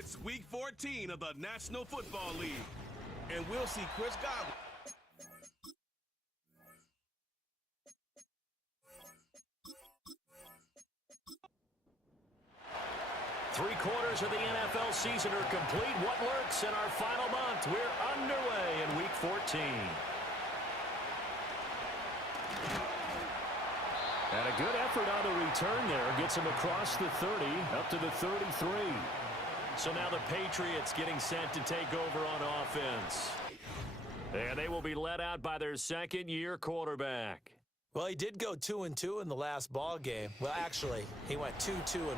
It's Week 14 of the National Football League, and we'll see Chris Godwin. Three-quarters of the NFL season are complete. What lurks in our final month? We're underway in Week 14. And a good effort on the return there. Gets him across the 30, up to the 33. So now the Patriots getting set to take over on offense. And they will be led out by their second-year quarterback. Well, he did go 2-2 in the last ball game. Well, actually, he went 2-2-1,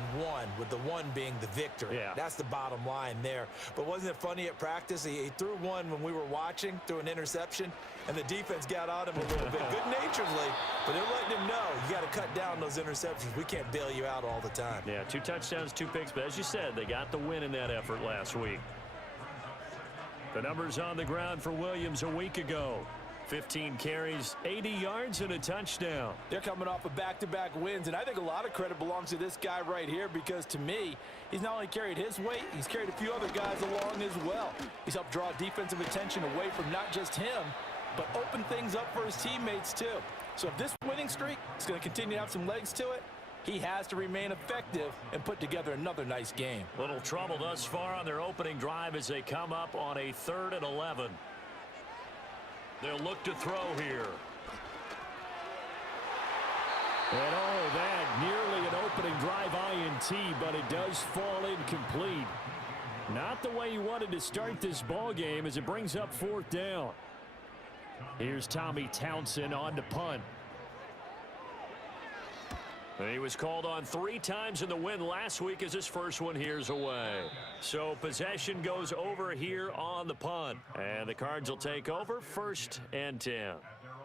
with the one being the victory. Yeah. That's the bottom line there. But wasn't it funny at practice? He threw one when we were watching, threw an interception, and the defense got on him a little bit, good-naturedly. But they're letting him know, you got to cut down those interceptions. We can't bail you out all the time. Yeah, 2 touchdowns, 2 picks. But as you said, they got the win in that effort last week. The numbers on the ground for Williams a week ago. 15 carries, 80 yards, and a touchdown. They're coming off of back-to-back wins, and I think a lot of credit belongs to this guy right here because, to me, he's not only carried his weight, he's carried a few other guys along as well. He's helped draw defensive attention away from not just him, but open things up for his teammates, too. So if this winning streak is going to continue to have some legs to it, he has to remain effective and put together another nice game. Little trouble thus far on their opening drive as they come up on a 3rd and 11. They'll look to throw here. And oh, that nearly an opening drive INT, but it does fall incomplete. Not the way he wanted to start this ball game as it brings up 4th down. Here's Tommy Townsend on to punt. And he was called on 3 times in the win last week as his first one here's away. So possession goes over here on the punt. And the Cards will take over 1st and 10.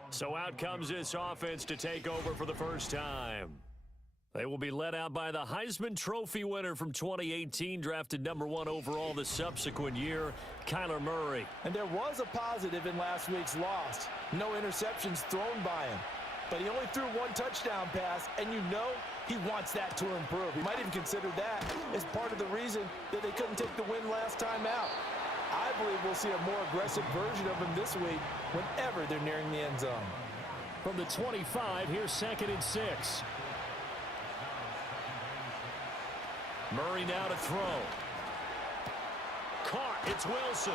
So out comes this offense to take over for the first time. They will be led out by the Heisman Trophy winner from 2018, drafted #1 overall the subsequent year, Kyler Murray. And there was a positive in last week's loss. No interceptions thrown by him. But he only threw 1 touchdown pass, and you know he wants that to improve. He might even consider that as part of the reason that they couldn't take the win last time out. I believe we'll see a more aggressive version of him this week whenever they're nearing the end zone. From the 25, here's 2nd and 6. Murray now to throw. Caught. It's Wilson.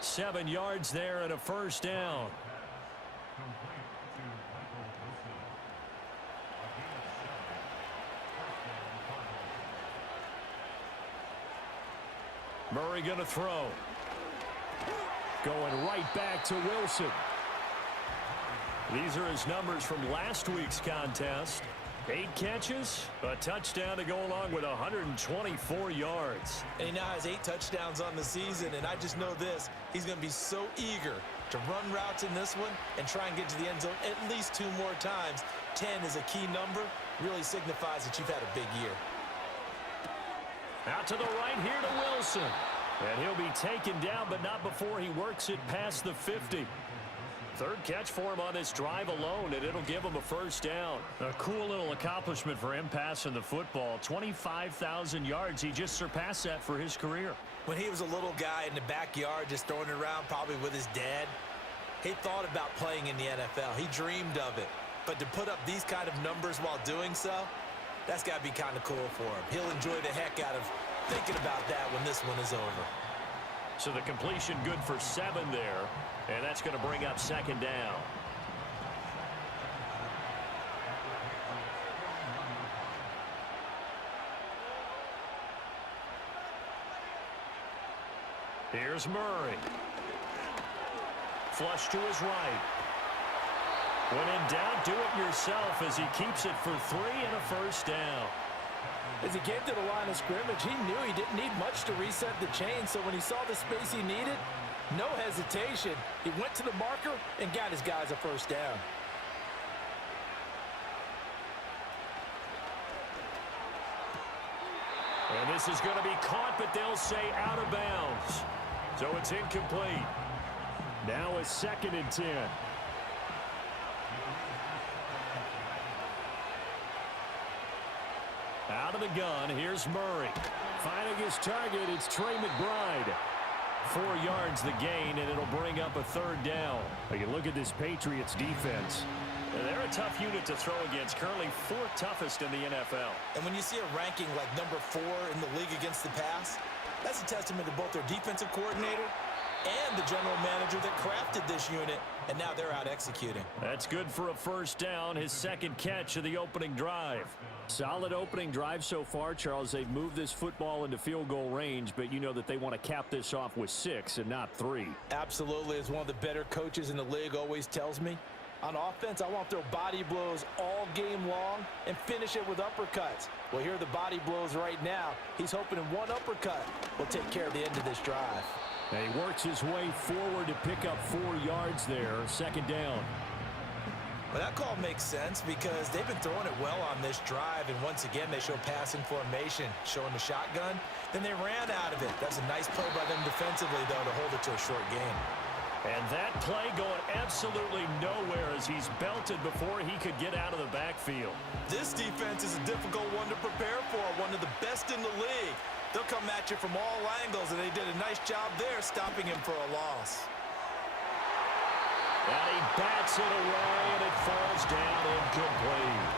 7 yards there and a first down. Murray going to throw. Going right back to Wilson. These are his numbers from last week's contest. 8 catches, a touchdown to go along with 124 yards. And he now has 8 touchdowns on the season, and I just know this. He's going to be so eager to run routes in this one and try and get to the end zone at least 2 more times. 10 is a key number. Really signifies that you've had a big year. Out to the right here to Wilson. And he'll be taken down, but not before he works it past the 50. 3rd catch for him on this drive alone, and it'll give him a first down. A cool little accomplishment for him passing the football. 25,000 yards. He just surpassed that for his career. When he was a little guy in the backyard just throwing it around probably with his dad, he thought about playing in the NFL. He dreamed of it. But to put up these kind of numbers while doing so, that's got to be kind of cool for him. He'll enjoy the heck out of thinking about that when this one is over. So the completion good for 7 there, and that's going to bring up 2nd down. Here's Murray. Flush to his right. When in doubt, do it yourself as he keeps it for 3 and a first down. As he came to the line of scrimmage, he knew he didn't need much to reset the chain, so when he saw the space he needed, no hesitation. He went to the marker and got his guys a first down. And this is going to be caught, but they'll say out of bounds. So it's incomplete. Now a 2nd and 10. Out of the gun, here's Murray. Finding his target, it's Trey McBride. 4 yards the gain, and it'll bring up a 3rd down. You look at this Patriots defense. They're a tough unit to throw against, currently 4th toughest in the NFL. And when you see a ranking like number 4 in the league against the pass, that's a testament to both their defensive coordinator and the general manager that crafted this unit, and now they're out executing. That's good for a 1st down, his 2nd catch of the opening drive. Solid opening drive so far, Charles. They've moved this football into field goal range, but you know that they want to cap this off with 6 and not 3. Absolutely, as one of the better coaches in the league always tells me, on offense, I want to throw body blows all game long and finish it with uppercuts. Well, here are the body blows right now. He's hoping in one uppercut will take care of the end of this drive. And he works his way forward to pick up 4 yards there, 2nd down. Well, that call makes sense because they've been throwing it well on this drive, and once again, they show passing formation, showing the shotgun. Then they ran out of it. That's a nice play by them defensively, though, to hold it to a short game. And that play going absolutely nowhere as he's belted before he could get out of the backfield. This defense is a difficult one to prepare for, one of the best in the league. They'll come at you from all angles, and they did a nice job there stopping him for a loss. And he bats it away, and it falls down incomplete.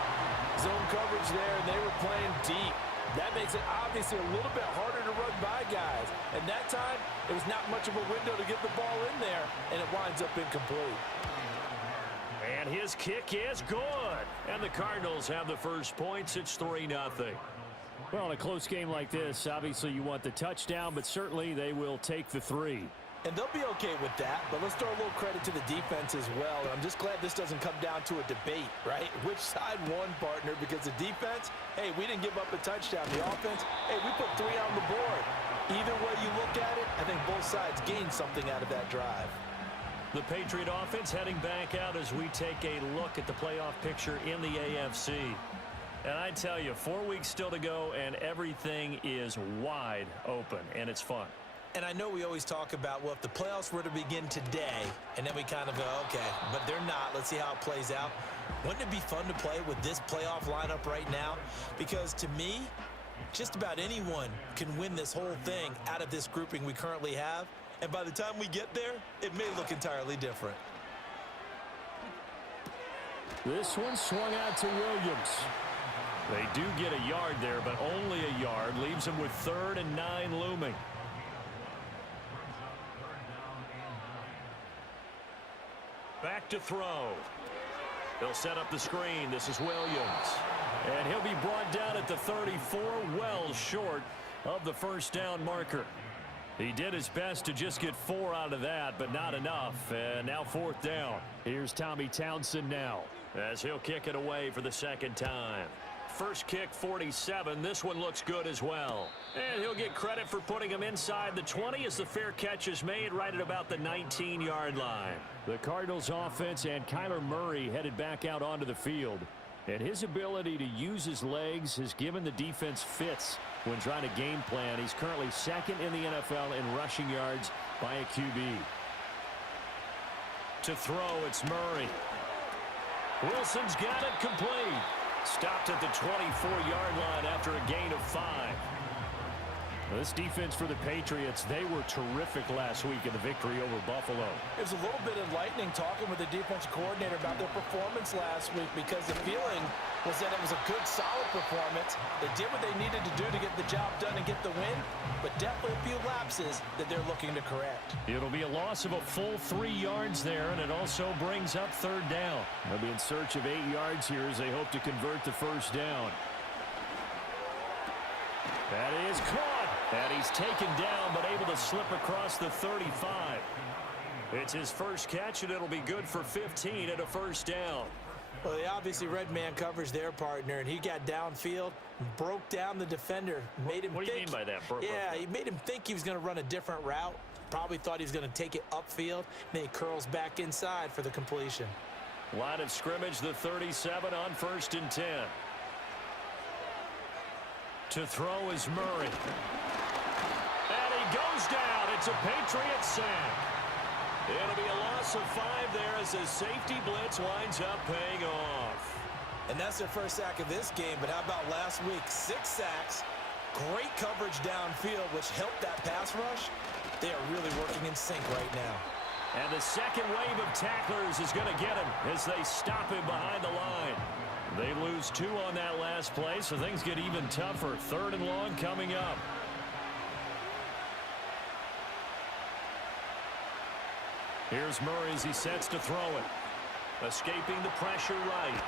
Zone coverage there, and they were playing deep. That makes it obviously a little bit harder to run by guys. And that time, it was not much of a window to get the ball in there, and it winds up incomplete. And his kick is good. And the Cardinals have the first points. It's 3-0. Well, in a close game like this, obviously you want the touchdown, but certainly they will take the 3. And they'll be okay with that, but let's throw a little credit to the defense as well. And I'm just glad this doesn't come down to a debate, right? Which side won, partner? Because the defense, hey, we didn't give up a touchdown. The offense, hey, we put 3 on the board. Either way you look at it, I think both sides gained something out of that drive. The Patriot offense heading back out as we take a look at the playoff picture in the AFC. And I tell you, 4 weeks still to go, and everything is wide open, and it's fun. And I know we always talk about, well, if the playoffs were to begin today, and then we kind of go, okay, but they're not. Let's see how it plays out. Wouldn't it be fun to play with this playoff lineup right now? Because to me, just about anyone can win this whole thing out of this grouping we currently have. And by the time we get there, it may look entirely different. This one swung out to Williams. They do get a yard there, but only a yard. Leaves them with 3rd and 9 looming. Back to throw. They'll set up the screen. This is Williams. And he'll be brought down at the 34, well short of the 1st down marker. He did his best to just get 4 out of that, but not enough. And now 4th down. Here's Tommy Townsend now as he'll kick it away for the 2nd time. First kick, 47. This one looks good as well. And he'll get credit for putting him inside the 20 as the fair catch is made right at about the 19-yard line. The Cardinals offense and Kyler Murray headed back out onto the field. And his ability to use his legs has given the defense fits when trying to game plan. He's currently 2nd in the NFL in rushing yards by a QB. To throw, it's Murray. Wilson's got it complete. Stopped at the 24-yard line after a gain of 5. This defense for the Patriots, they were terrific last week in the victory over Buffalo. It was a little bit enlightening talking with the defensive coordinator about their performance last week because the feeling was that it was a good, solid performance. They did what they needed to do to get the job done and get the win, but definitely a few lapses that they're looking to correct. It'll be a loss of a full 3 yards there, and it also brings up 3rd down. They'll be in search of 8 yards here as they hope to convert the 1st down. That is caught. And he's taken down, but able to slip across the 35. It's his first catch, and it'll be good for 15 at a 1st down. Well, they obviously read man coverage their partner, and he got downfield, broke down the defender, made him What do you think, mean by that? he made him think he was going to run a different route. Probably thought he was going to take it upfield. Then he curls back inside for the completion. Line of scrimmage, the 37 on 1st and 10. To throw is Murray. And he goes down. It's a Patriot sack. It'll be a loss of 5 there as the safety blitz winds up paying off. And that's their first sack of this game, but how about last week? 6 sacks, great coverage downfield, which helped that pass rush. They are really working in sync right now. And the second wave of tacklers is going to get him as they stop him behind the line. They lose 2 on that last play, so things get even tougher. 3rd and long coming up. Here's Murray as he sets to throw it. Escaping the pressure right.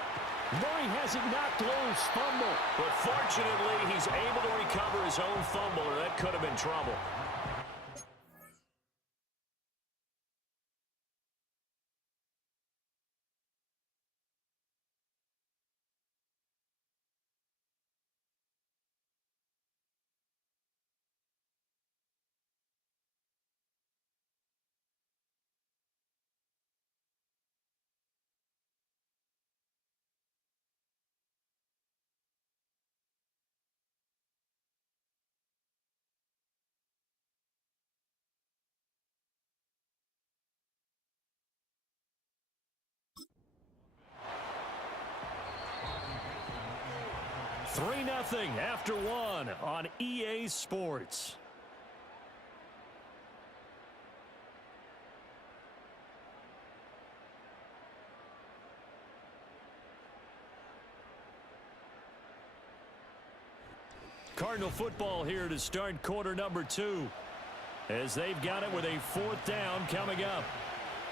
Murray has it knocked loose, fumble. But fortunately, he's able to recover his own fumble, or that could have been trouble. Three 0 after 1 on EA Sports. Cardinal football here to start quarter number 2. As they've got it with a 4th down coming up.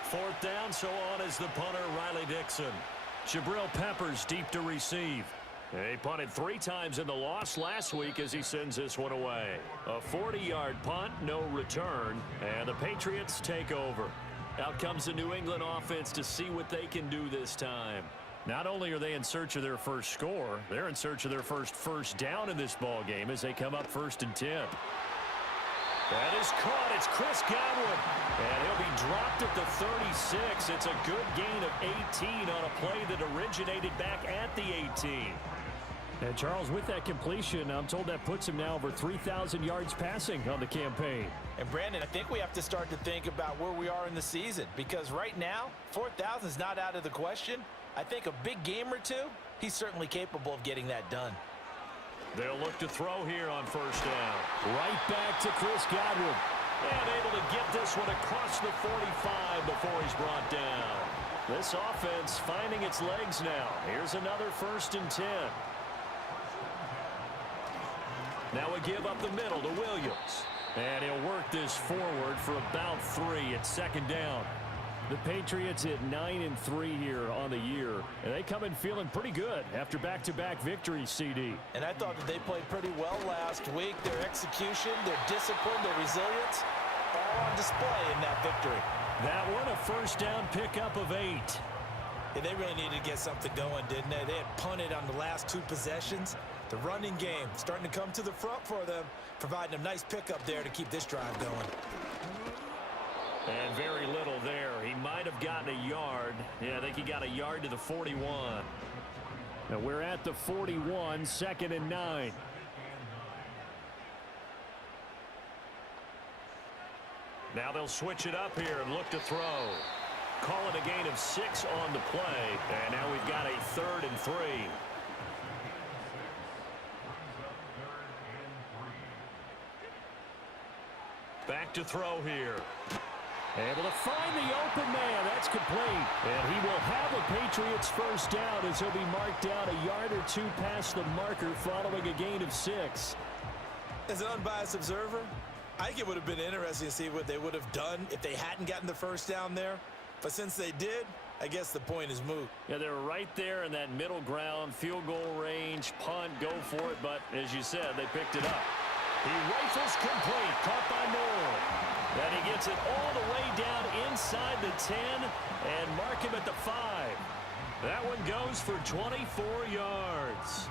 4th down, so on is the punter, Riley Dixon. Jabril Peppers deep to receive. He punted 3 times in the loss last week as he sends this one away. A 40-yard punt, no return, and the Patriots take over. Out comes the New England offense to see what they can do this time. Not only are they in search of their first score, they're in search of their first down in this ball game as they come up 1st and 10. That is caught. It's Chris Godwin. And he'll be dropped at the 36. It's a good gain of 18 on a play that originated back at the 18. And Charles, with that completion, I'm told that puts him now over 3,000 yards passing on the campaign. And Brandon, I think we have to start to think about where we are in the season, because right now, 4,000 is not out of the question. I think a big game or 2, he's certainly capable of getting that done. They'll look to throw here on 1st down. Right back to Chris Godwin. And able to get this one across the 45 before he's brought down. This offense finding its legs now. Here's another 1st and 10. Now a give up the middle to Williams. And he'll work this forward for about 3 at 2nd down. The Patriots at 9-3 here on the year. And they come in feeling pretty good after back-to-back victories, CD. And I thought that they played pretty well last week. Their execution, their discipline, their resilience, all on display in that victory. That one, a 1st down pickup of 8. Yeah, they really needed to get something going, didn't they? They had punted on the last 2 possessions. The running game starting to come to the front for them, providing a nice pickup there to keep this drive going. And very little there. He might have gotten a yard. Yeah, I think he got a yard to the 41. Now we're at the 41, 2nd and 9. Now they'll switch it up here and look to throw. Call it a gain of 6 on the play. And now we've got a 3rd and 3. Back to throw here. Able to find the open man. That's complete. And he will have a Patriots 1st down as he'll be marked down a yard or 2 past the marker following a gain of 6. As an unbiased observer, I think it would have been interesting to see what they would have done if they hadn't gotten the 1st down there. But since they did, I guess the point is moot. Yeah, they were right there in that middle ground, field goal range, punt, go for it. But as you said, they picked it up. He rifles complete, caught by Moore. And he gets it all the way down inside the 10 and mark him at the 5. That one goes for 24 yards.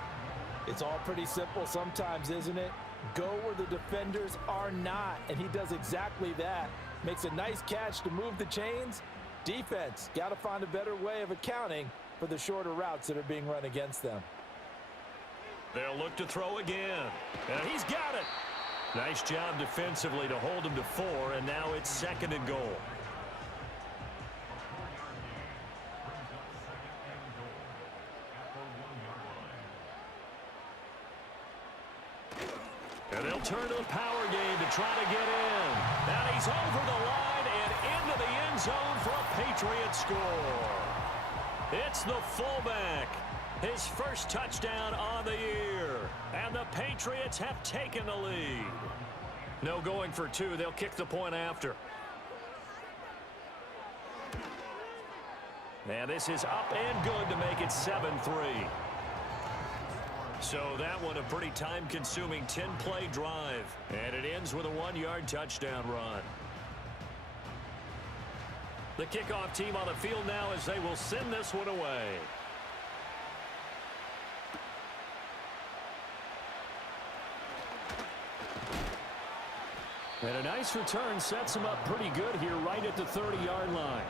It's all pretty simple sometimes, isn't it? Go where the defenders are not, and he does exactly that. Makes a nice catch to move the chains. Defense, got to find a better way of accounting for the shorter routes that are being run against them. They'll look to throw again. And he's got it. Nice job defensively to hold him to 4, and now it's 2nd and goal. And they'll turn to the power game to try to get in. And he's over the line and into the end zone for a Patriot score. It's the fullback. His first touchdown on the year. And the Patriots have taken the lead. No going for two. They'll kick the point after. And this is up and good to make it 7-3. So that one a pretty time-consuming 10-play drive. And it ends with a 1-yard touchdown run. The kickoff team on the field now as they will send this one away. And a nice return sets him up pretty good here right at the 30-yard line.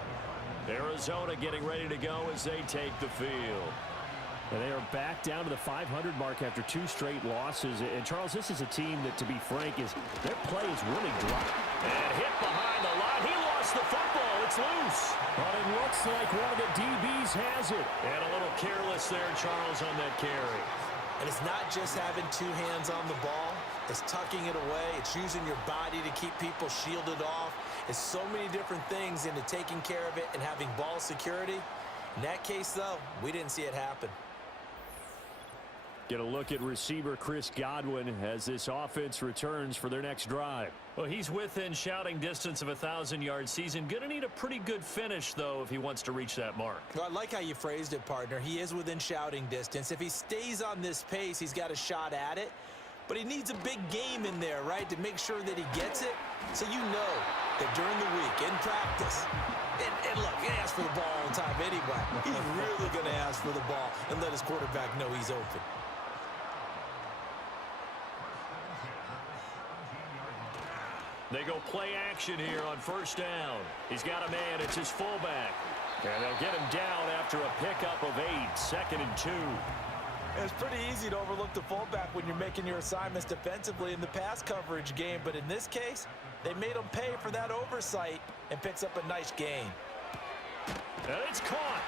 Arizona getting ready to go as they take the field. And they are back down to the 500 mark after 2 straight losses. And, Charles, this is a team that, to be frank, their play is really dry. And hit behind the line. He lost the football. It's loose. But it looks like one of the DBs has it. And a little careless there, Charles, on that carry. And it's not just having 2 hands on the ball. It's tucking it away. It's using your body to keep people shielded off. It's so many different things into taking care of it and having ball security. In that case, though, we didn't see it happen. Get a look at receiver Chris Godwin as this offense returns for their next drive. Well, he's within shouting distance of a 1,000-yard season. Going to need a pretty good finish, though, if he wants to reach that mark. Well, I like how you phrased it, partner. He is within shouting distance. If he stays on this pace, he's got a shot at it. But he needs a big game in there, right, to make sure that he gets it. So you know that during the week, in practice, and look, he asks for the ball all the time anyway. He's really going to ask for the ball and let his quarterback know he's open. They go play action here on first down. He's got a man. It's his fullback. And they'll get him down after a pickup of 8, 2nd and 2. It's pretty easy to overlook the fullback when you're making your assignments defensively in the pass coverage game. But in this case, they made him pay for that oversight and picks up a nice gain. And it's caught.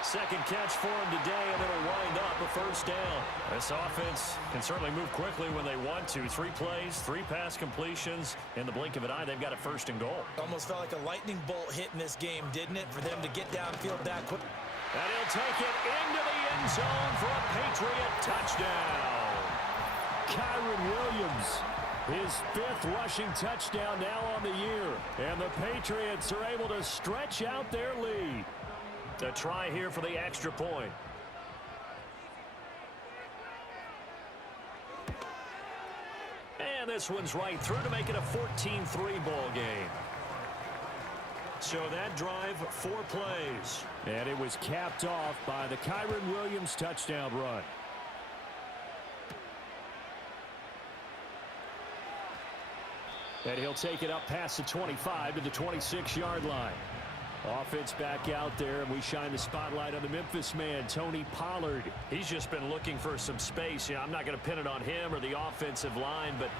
Second catch for him today, and it'll wind up a first down. This offense can certainly move quickly when they want to. 3 plays, 3 pass completions. In the blink of an eye, they've got a 1st and goal. Almost felt like a lightning bolt hit in this game, didn't it, for them to get downfield that quick? And he'll take it into the end zone for a Patriot touchdown. Kyren Williams, his 5th rushing touchdown now on the year. And the Patriots are able to stretch out their lead. A try here for the extra point. And this one's right through to make it a 14-3 ball game. So that drive, 4 plays. And it was capped off by the Kyren Williams touchdown run. And he'll take it up past the 25 to the 26-yard line. Offense back out there, and we shine the spotlight on the Memphis man, Tony Pollard. He's just been looking for some space. I'm not going to pin it on him or the offensive line, but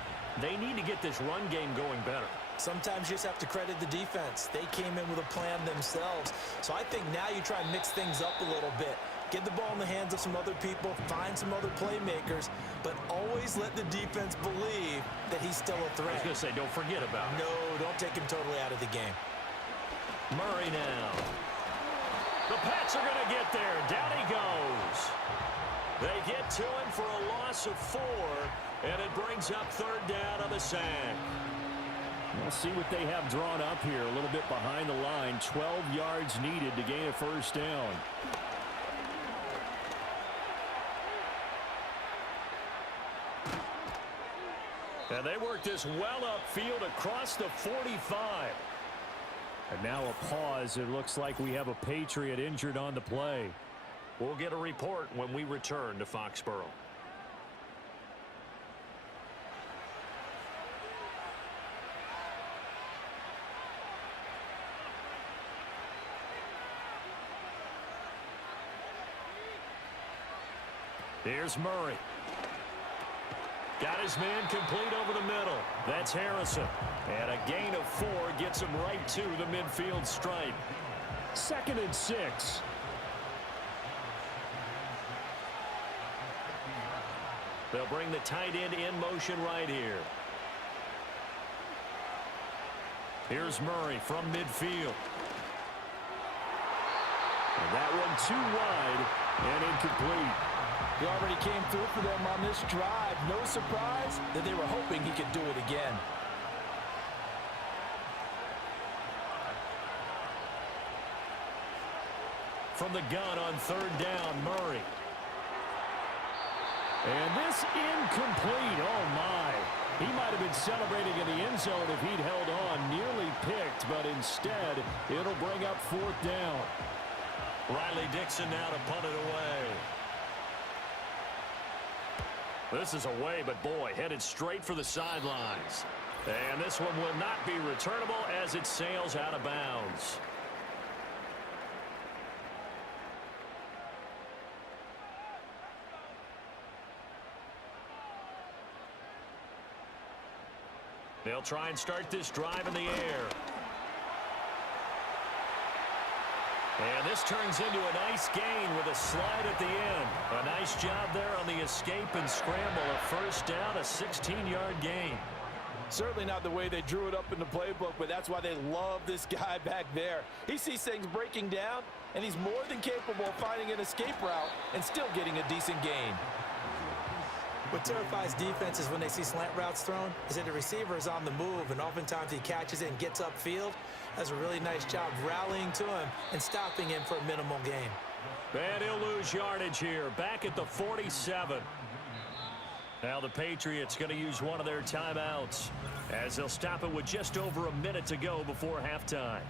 they need to get this run game going better. Sometimes you just have to credit the defense. They came in with a plan themselves. So I think now you try and mix things up a little bit. Get the ball in the hands of some other people, find some other playmakers, but always let the defense believe that he's still a threat. I was going to say, don't forget about it. No, don't take him totally out of the game. Murray now. The Pats are going to get there. Down he goes. They get to him for a loss of 4, and it brings up 3rd down on the sack. We'll see what they have drawn up here. A little bit behind the line. 12 yards needed to gain a 1st down. And they work this well upfield across the 45. And now a pause. It looks like we have a Patriot injured on the play. We'll get a report when we return to Foxborough. Here's Murray. Got his man complete over the middle. That's Harrison. And a gain of 4 gets him right to the midfield stripe. 2nd and 6. They'll bring the tight end in motion right here. Here's Murray from midfield. And that one too wide and incomplete. He already came through for them on this drive. No surprise that they were hoping he could do it again. From the gun on third down, Murray. And this incomplete. Oh, my. He might have been celebrating in the end zone if he'd held on. Nearly picked, but instead, it'll bring up fourth down. Riley Dixon now to punt it away. This is away, but boy, headed straight for the sidelines. And this one will not be returnable as it sails out of bounds. They'll try and start this drive in the air. And this turns into a nice gain with a slide at the end. A nice job there on the escape and scramble. A first down, a 16-yard gain. Certainly not the way they drew it up in the playbook, but that's why they love this guy back there. He sees things breaking down, and he's more than capable of finding an escape route and still getting a decent gain. What terrifies defenses when they see slant routes thrown is that the receiver is on the move, and oftentimes he catches it and gets upfield. Does a really nice job rallying to him and stopping him for a minimal gain. And he'll lose yardage here, back at the 47. Now the Patriots going to use one of their timeouts as they'll stop it with just over a minute to go before halftime.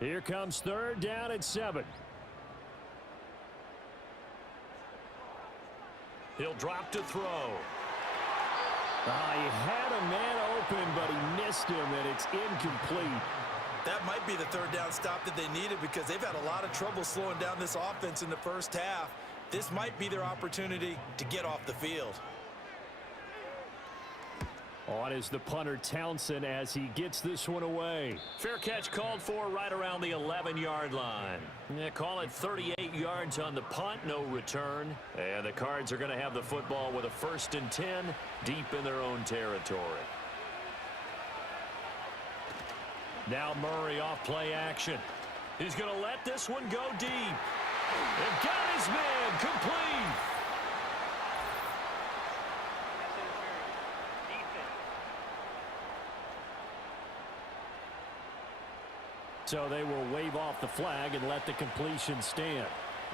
Here comes third down and 7. He'll drop to throw. He had a man open, but he missed him, and it's incomplete. That might be the third down stop that they needed because they've had a lot of trouble slowing down this offense in the first half. This might be their opportunity to get off the field. On is the punter Townsend as he gets this one away. Fair catch called for right around the 11-yard line. Call it 38 yards on the punt, no return. And the Cards are going to have the football with a 1st and 10 deep in their own territory. Now Murray off play action. He's going to let this one go deep. And got his man complete. So they will wave off the flag and let the completion stand.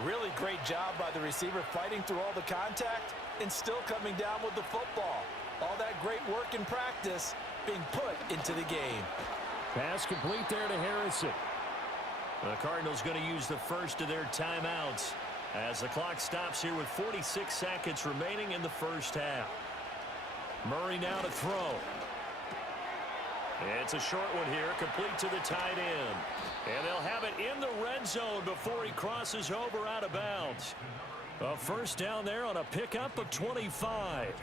Really great job by the receiver fighting through all the contact and still coming down with the football. All that great work in practice being put into the game. Pass complete there to Harrison. The Cardinals going to use the first of their timeouts as the clock stops here with 46 seconds remaining in the first half. Murray now to throw. It's a short one here, complete to the tight end. And they'll have it in the red zone before he crosses over out of bounds. A first down there on a pickup of 25.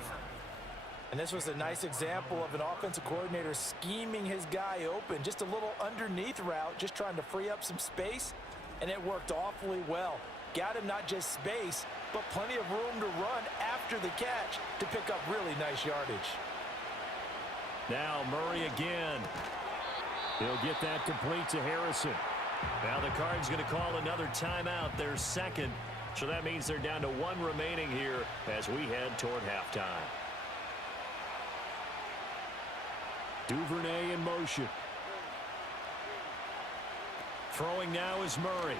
And this was a nice example of an offensive coordinator scheming his guy open. Just a little underneath route, just trying to free up some space. And it worked awfully well. Got him not just space, but plenty of room to run after the catch to pick up really nice yardage. Now Murray again. He'll get that complete to Harrison. Now the Cards going to call another timeout, their second. So that means they're down to 1 remaining here as we head toward halftime. Duvernay in motion. Throwing now is Murray.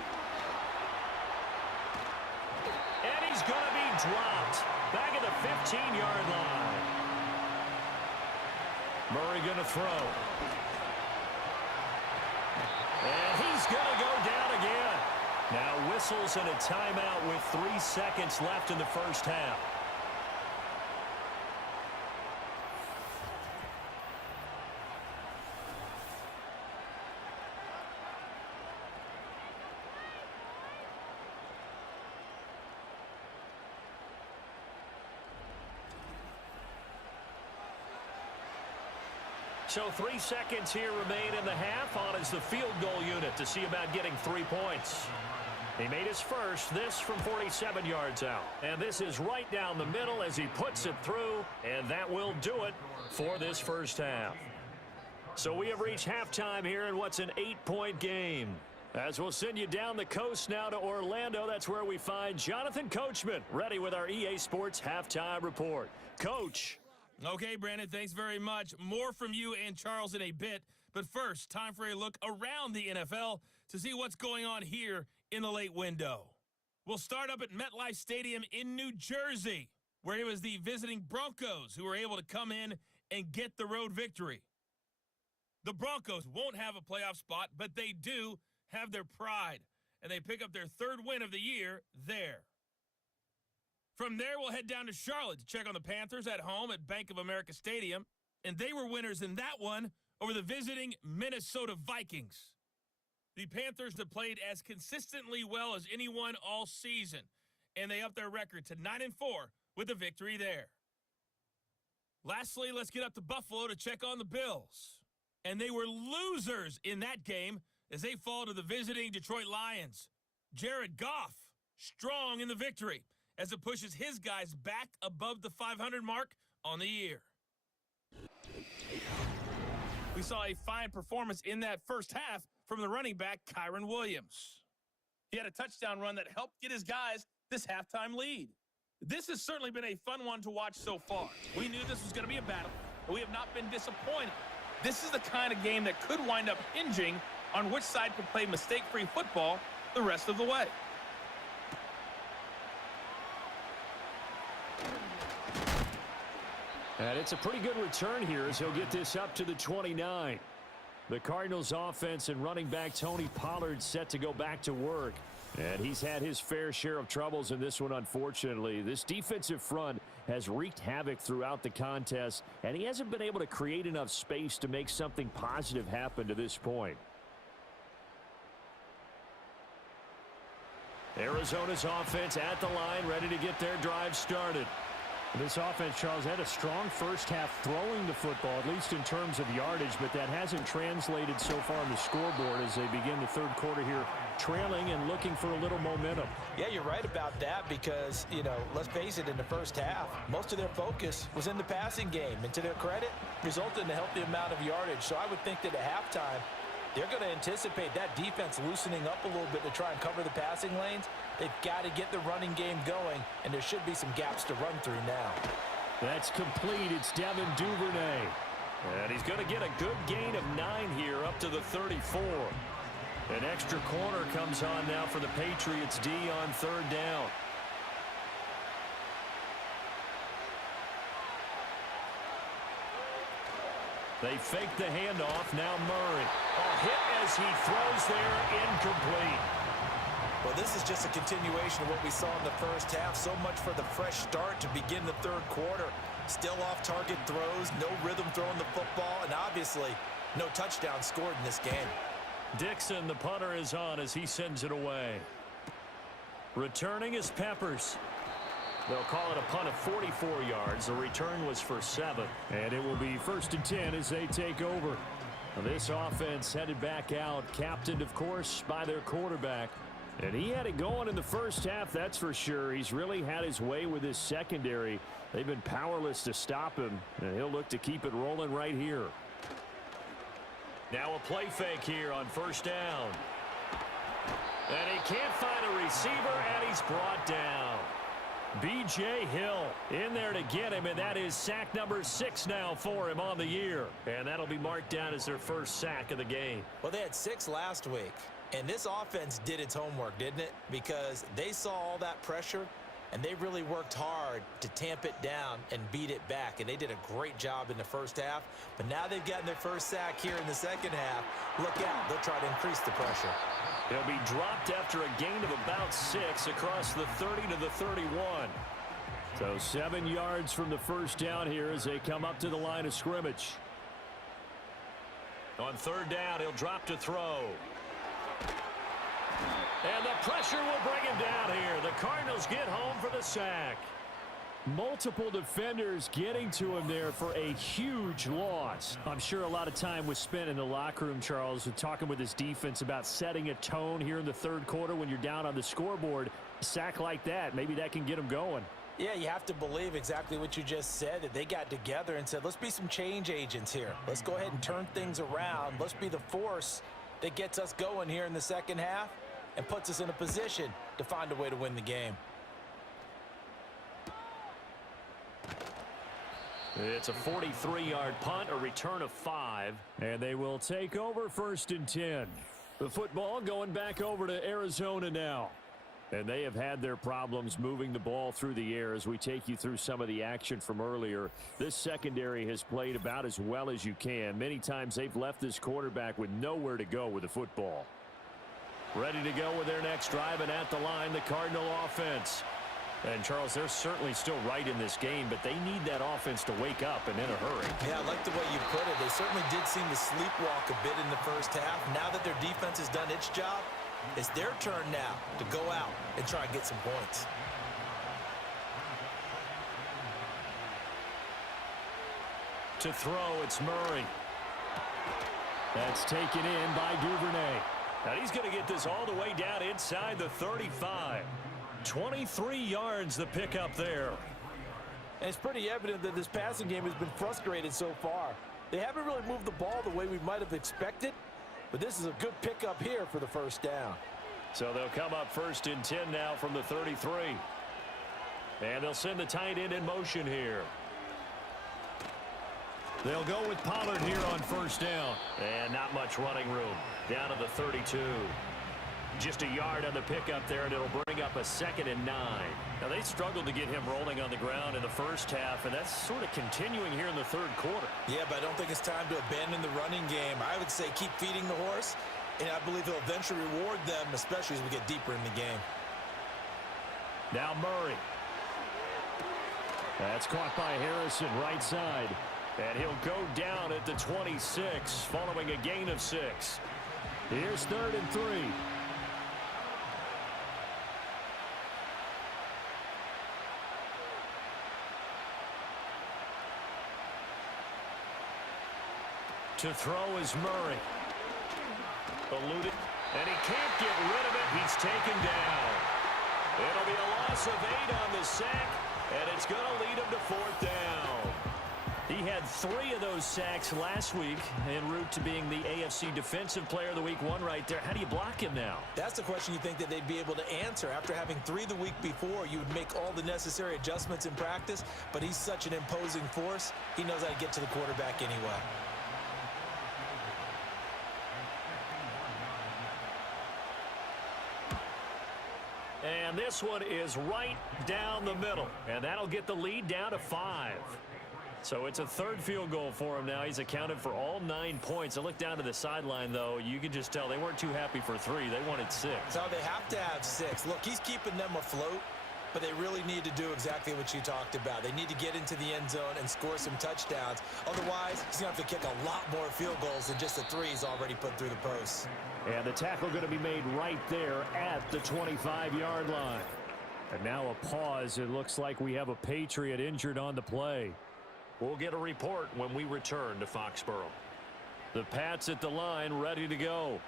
And he's going to be dropped. Back at the 15-yard line. Murray going to throw. And he's going to go down again. Now whistles and a timeout with 3 seconds left in the first half. So 3 seconds here remain in the half. On is the field goal unit to see about getting 3 points. He made his first, this from 47 yards out. And this is right down the middle as he puts it through, and that will do it for this first half. So we have reached halftime here in what's an 8-point game. As we'll send you down the coast now to Orlando, that's where we find Jonathan Coachman, ready with our EA Sports Halftime Report. Coach. Okay, Brandon, thanks very much. More from you and Charles in a bit. But first, time for a look around the NFL to see what's going on here in the late window. We'll start up at MetLife Stadium in New Jersey, where it was the visiting Broncos who were able to come in and get the road victory. The Broncos won't have a playoff spot, but they do have their pride, and they pick up their 3rd win of the year there. From there, we'll head down to Charlotte to check on the Panthers at home at Bank of America Stadium, and they were winners in that one over the visiting Minnesota Vikings. The Panthers have played as consistently well as anyone all season, and they upped their record to 9-4 with a victory there. Lastly, let's get up to Buffalo to check on the Bills. And they were losers in that game as they fall to the visiting Detroit Lions. Jared Goff, strong in the victory, as it pushes his guys back above the 500 mark on the year. We saw a fine performance in that first half from the running back, Kyron Williams. He had a touchdown run that helped get his guys this halftime lead. This has certainly been a fun one to watch so far. We knew this was going to be a battle, but we have not been disappointed. This is the kind of game that could wind up hinging on which side could play mistake-free football the rest of the way. And it's a pretty good return here as he'll get this up to the 29. The Cardinals offense and running back Tony Pollard set to go back to work. And he's had his fair share of troubles in this one, unfortunately. This defensive front has wreaked havoc throughout the contest, and he hasn't been able to create enough space to make something positive happen to this point. Arizona's offense at the line, ready to get their drive started. This offense, Charles, had a strong first half throwing the football, at least in terms of yardage, but that hasn't translated so far on the scoreboard as they begin the third quarter here, trailing and looking for a little momentum. Yeah, you're right about that because, let's face it, in the first half, most of their focus was in the passing game. And to their credit, resulted in a healthy amount of yardage. So I would think that at halftime, they're going to anticipate that defense loosening up a little bit to try and cover the passing lanes. They've got to get the running game going, and there should be some gaps to run through now. That's complete. It's Devin Duvernay. And he's going to get a good gain of 9 here up to the 34. An extra corner comes on now for the Patriots D on 3rd down. They fake the handoff. Now Murray. A hit as he throws there, incomplete. Well, this is just a continuation of what we saw in the first half. So much for the fresh start to begin the third quarter. Still off-target throws, no rhythm throwing the football, and obviously no touchdown scored in this game. Dixon, the punter, is on as he sends it away. Returning is Peppers. They'll call it a punt of 44 yards. The return was for 7. And it will be 1st and 10 as they take over. This offense headed back out, captained, of course, by their quarterback. And he had it going in the first half, that's for sure. He's really had his way with his secondary. They've been powerless to stop him, and he'll look to keep it rolling right here. Now a play fake here on 1st down. And he can't find a receiver, and he's brought down. B.J. Hill in there to get him, and that is sack number 6 now for him on the year. And that'll be marked down as their first sack of the game. Well, they had 6 last week. And this offense did its homework, didn't it? Because they saw all that pressure, And they really worked hard to tamp it down and beat it back. And they did a great job in the first half. But now they've gotten their first sack here in the second half. Look out. They'll try to increase the pressure. He'll be dropped after a gain of about 6 across the 30 to the 31. So 7 yards from the first down here as they come up to the line of scrimmage. On third down, he'll drop to throw. And the pressure will bring him down here. The Cardinals get home for the sack. Multiple defenders getting to him there for a huge loss. I'm sure a lot of time was spent in the locker room, Charles, talking with his defense about setting a tone here in the third quarter when you're down on the scoreboard. A sack like that, maybe that can get him going. Yeah, you have to believe exactly what you just said, that they got together and said, let's be some change agents here. Let's go ahead and turn things around. Let's be the force that gets us going here in the second half and puts us in a position to find a way to win the game. It's a 43-yard punt, a return of 5. And they will take over 1st and 10. The football going back over to Arizona now. And they have had their problems moving the ball through the air as we take you through some of the action from earlier. This secondary has played about as well as you can. Many times they've left this quarterback with nowhere to go with the football. Ready to go with their next drive, and at the line, the Cardinal offense. And, Charles, they're certainly still right in this game, but they need that offense to wake up and in a hurry. Yeah, I like the way you put it. They certainly did seem to sleepwalk a bit in the first half. Now that their defense has done its job, it's their turn now to go out and try and get some points. To throw, it's Murray. That's taken in by Duvernay. And he's going to get this all the way down inside the 35. 23 yards the pickup there. And it's pretty evident that this passing game has been frustrated so far. They haven't really moved the ball the way we might have expected, but this is a good pickup here for the first down. So they'll come up 1st and 10 now from the 33. And they'll send the tight end in motion here. They'll go with Pollard here on 1st down. And not much running room. Down to the 32. Just a yard on the pickup there, and it'll bring up a 2nd and 9. Now, they struggled to get him rolling on the ground in the first half, and that's sort of continuing here in the third quarter. Yeah, but I don't think it's time to abandon the running game. I would say keep feeding the horse, and I believe he'll eventually reward them, especially as we get deeper in the game. Now Murray. That's caught by Harrison, right side. And he'll go down at the 26, following a gain of 6. Here's 3rd and 3. To throw is Murray. Eluded. And he can't get rid of it. He's taken down. It'll be a loss of 8 on the sack, and it's going to lead him to 4th down. He had 3 of those sacks last week en route to being the AFC Defensive Player of the Week 1 right there. How do you block him now? That's the question you think that they'd be able to answer. After having 3 the week before, you would make all the necessary adjustments in practice, but he's such an imposing force, he knows how to get to the quarterback anyway. And this one is right down the middle, and that'll get the lead down to 5. So it's a 3rd field goal for him now. He's accounted for all 9 points. I look down to the sideline, though. You can just tell they weren't too happy for 3. They wanted 6. So they have to have 6. Look, he's keeping them afloat, but they really need to do exactly what you talked about. They need to get into the end zone and score some touchdowns. Otherwise, he's going to have to kick a lot more field goals than just the 3 he's already put through the posts. And the tackle going to be made right there at the 25-yard line. And now a pause. It looks like we have a Patriot injured on the play. We'll get a report when we return to Foxborough. The Pats at the line, ready to go.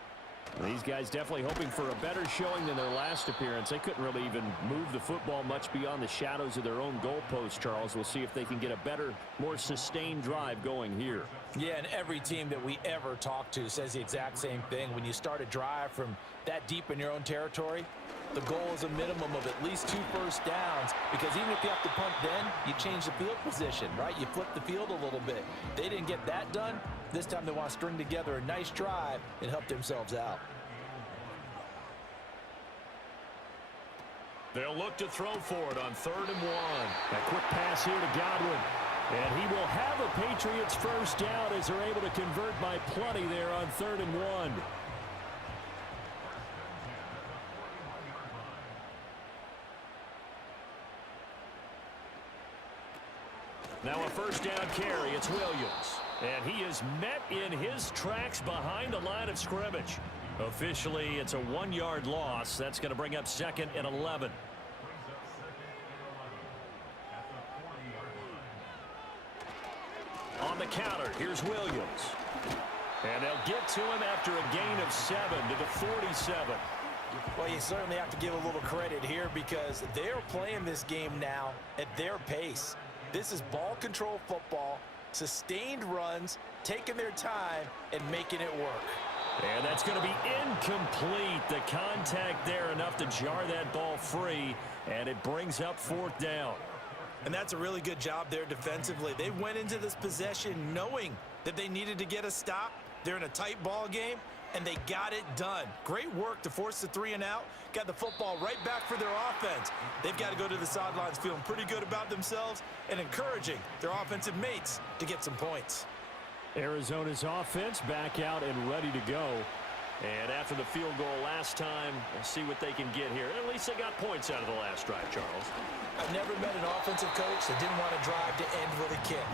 These guys definitely hoping for a better showing than their last appearance. They couldn't really even move the football much beyond the shadows of their own goalpost, Charles. We'll see if they can get a better, more sustained drive going here. Yeah, and every team that we ever talk to says the exact same thing. When you start a drive from that deep in your own territory, the goal is a minimum of at least 2 first downs, because even if you have to punt then, you change the field position, right? You flip the field a little bit. They didn't get that done. This time they want to string together a nice drive and help themselves out. They'll look to throw for it on 3rd and 1. A quick pass here to Godwin. And he will have a Patriots first down as they're able to convert by plenty there on 3rd and 1. Now a first down carry. It's Williams. And he is met in his tracks behind the line of scrimmage. Officially, it's a 1-yard loss. That's going to bring up 2nd and 11. On the counter, here's Williams. And they'll get to him after a gain of 7 to the 47. Well, you certainly have to give a little credit here because they're playing this game now at their pace. This is ball control football, sustained runs, taking their time, and making it work. And that's going to be incomplete. The contact there enough to jar that ball free, and it brings up 4th down. And that's a really good job there defensively. They went into this possession knowing that they needed to get a stop. They're in a tight ball game, and they got it done. Great work to force the 3 and out. Got the football right back for their offense. They've got to go to the sidelines feeling pretty good about themselves and encouraging their offensive mates to get some points. Arizona's offense back out and ready to go. And after the field goal last time, we'll see what they can get here. At least they got points out of the last drive, Charles. I've never met an offensive coach that didn't want to drive to end with a kick.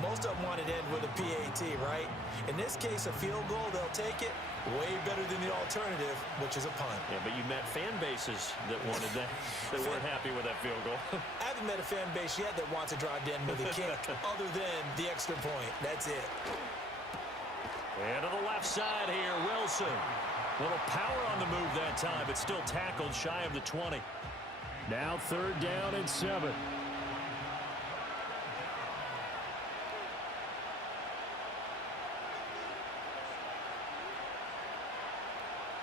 Most of them wanted to end with a PAT, right? In this case, a field goal, they'll take it. Way better than the alternative, which is a punt. Yeah, but you met fan bases that wanted that, that weren't happy with that field goal. I haven't met a fan base yet that wants to drive to end with a kick other than the extra point. That's it. And to the left side here, Wilson. A little power on the move that time, but still tackled shy of the 20. Now 3rd down and 7.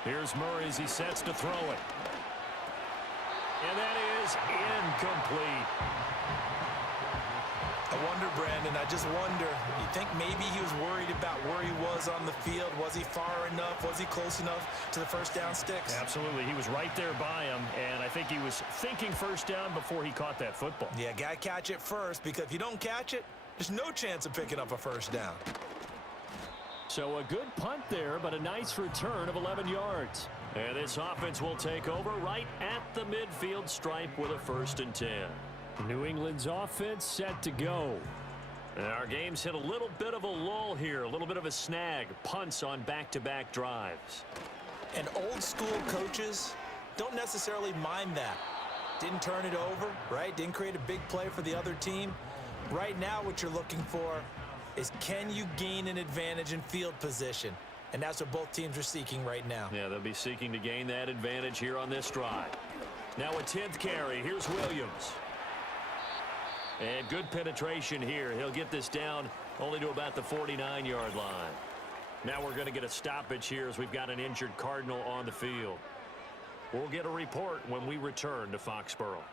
Here's Murray as he sets to throw it. And that is incomplete. I wonder, Brandon, I just wonder, you think maybe he was worried about where he was on the field? Was he far enough? Was he close enough to the first down sticks? Absolutely. He was right there by him, and I think he was thinking first down before he caught that football. Yeah, got to catch it first, because if you don't catch it, there's no chance of picking up a first down. So a good punt there, but a nice return of 11 yards. And this offense will take over right at the midfield stripe with a 1st and 10. New England's offense set to go. And our game's hit a little bit of a lull here, a little bit of a snag. Punts on back-to-back drives. And old school coaches don't necessarily mind that. Didn't turn it over, right? Didn't create a big play for the other team. Right now what you're looking for is, can you gain an advantage in field position? And that's what both teams are seeking right now. Yeah, they'll be seeking to gain that advantage here on this drive. Now a 10th carry. Here's Williams. And good penetration here. He'll get this down only to about the 49-yard line. Now we're going to get a stoppage here as we've got an injured Cardinal on the field. We'll get a report when we return to Foxborough.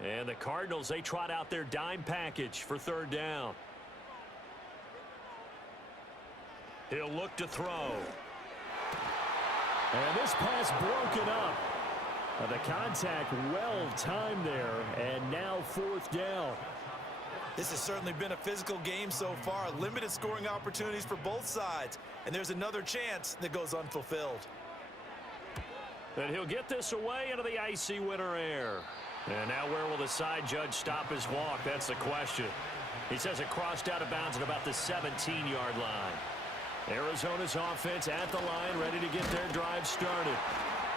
And the Cardinals, they trot out their dime package for 3rd down. He'll look to throw. And this pass broken up. The contact well timed there, and now 4th down. This has certainly been a physical game so far. Limited scoring opportunities for both sides. And there's another chance that goes unfulfilled. And he'll get this away into the icy winter air. And now where will the side judge stop his walk? That's the question. He says it crossed out of bounds at about the 17-yard line. Arizona's offense at the line, ready to get their drive started.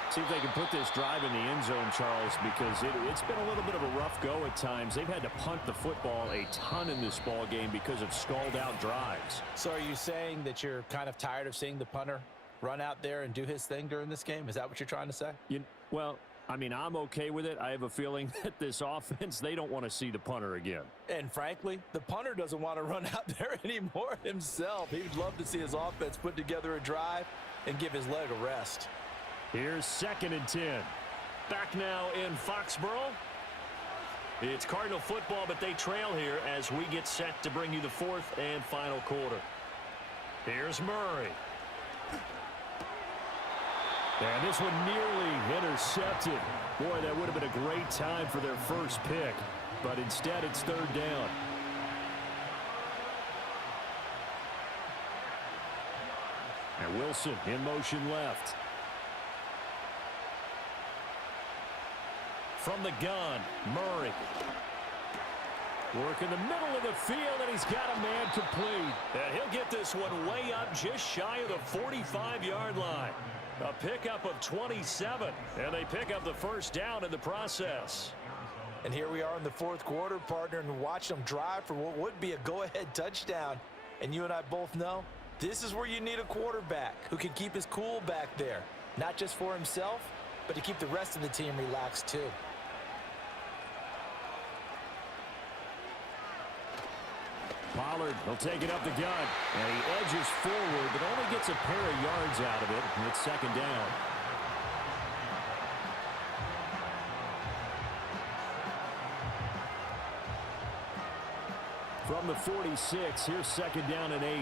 See if they can put this drive in the end zone, Charles, because it's been a little bit of a rough go at times. They've had to punt the football a ton in this ball game because of stalled-out drives. So are you saying that you're kind of tired of seeing the punter run out there and do his thing during this game? Is that what you're trying to say? Well, I mean, I'm okay with it. I have a feeling that this offense, they don't want to see the punter again. And frankly, the punter doesn't want to run out there anymore himself. He'd love to see his offense put together a drive and give his leg a rest. Here's 2nd and 10. Back now in Foxborough. It's Cardinal football, but they trail here as we get set to bring you the 4th and final quarter. Here's Murray. And this one nearly intercepted. Boy, that would have been a great time for their first pick. But instead, it's third down. And Wilson in motion left. From the gun, Murray. Work in the middle of the field, and he's got a man complete. And he'll get this one way up just shy of the 45-yard line. A pickup of 27, and they pick up the first down in the process. And here we are in the fourth quarter, partner, and watch them drive for what would be a go-ahead touchdown. And you and I both know this is where you need a quarterback who can keep his cool back there, not just for himself, but to keep the rest of the team relaxed too. Pollard will take it up the gut, and he edges forward, but only gets a pair of yards out of it, and it's second down. From the 46, here's second down and 8.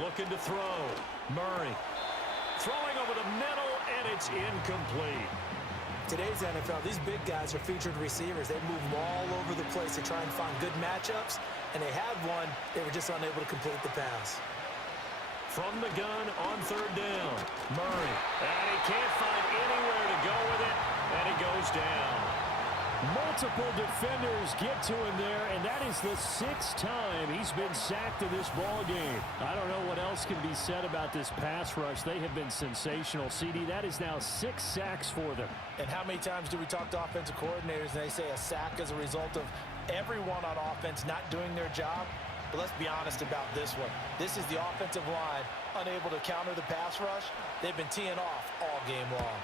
Looking to throw. Murray. Throwing over the middle, and it's incomplete. Today's NFL, these big guys are featured receivers. They move them all over the place to try and find good matchups, and they had one. They were just unable to complete the pass. From the gun on third down. Murray. And he can't find anywhere to go with it, and it goes down. Multiple defenders get to him there, and that is the 6th time he's been sacked in this ball game. I don't know what else can be said about this pass rush. They have been sensational. CD, that is now 6 sacks for them. And how many times do we talk to offensive coordinators and they say a sack is a result of everyone on offense not doing their job? But let's be honest about this one. This is the offensive line unable to counter the pass rush. They've been teeing off all game long.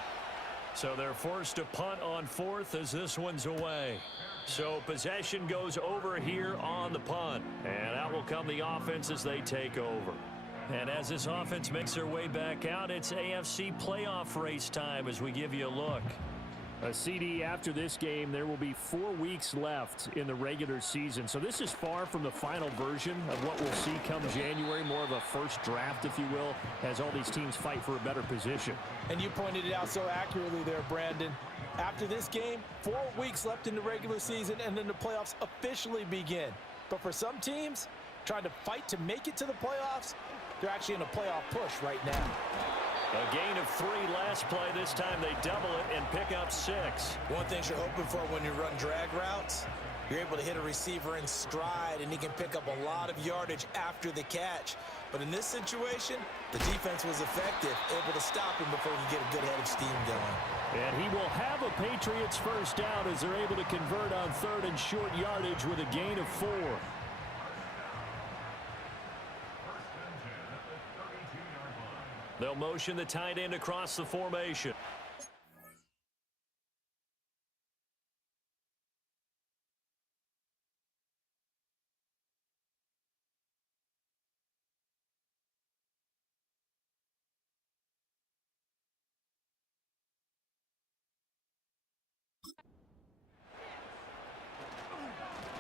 So they're forced to punt on fourth as this one's away. So possession goes over here on the punt. And out will come the offense as they take over. And as this offense makes their way back out, it's AFC playoff race time as we give you a look. A CD after this game, there will be 4 weeks left in the regular season. So this is far from the final version of what we'll see come January, more of a first draft, if you will, as all these teams fight for a better position. And you pointed it out so accurately there, Brandon. After this game, 4 weeks left in the regular season, and then the playoffs officially begin. But for some teams, trying to fight to make it to the playoffs, they're actually in a playoff push right now. A gain of 3 last play. This time they double it and pick up 6. One thing you're hoping for when you run drag routes, you're able to hit a receiver in stride, and he can pick up a lot of yardage after the catch. But in this situation, the defense was effective, able to stop him before he could get a good head of steam going. And he will have a Patriots first down as they're able to convert on third and short yardage with a gain of 4. They'll motion the tight end across the formation.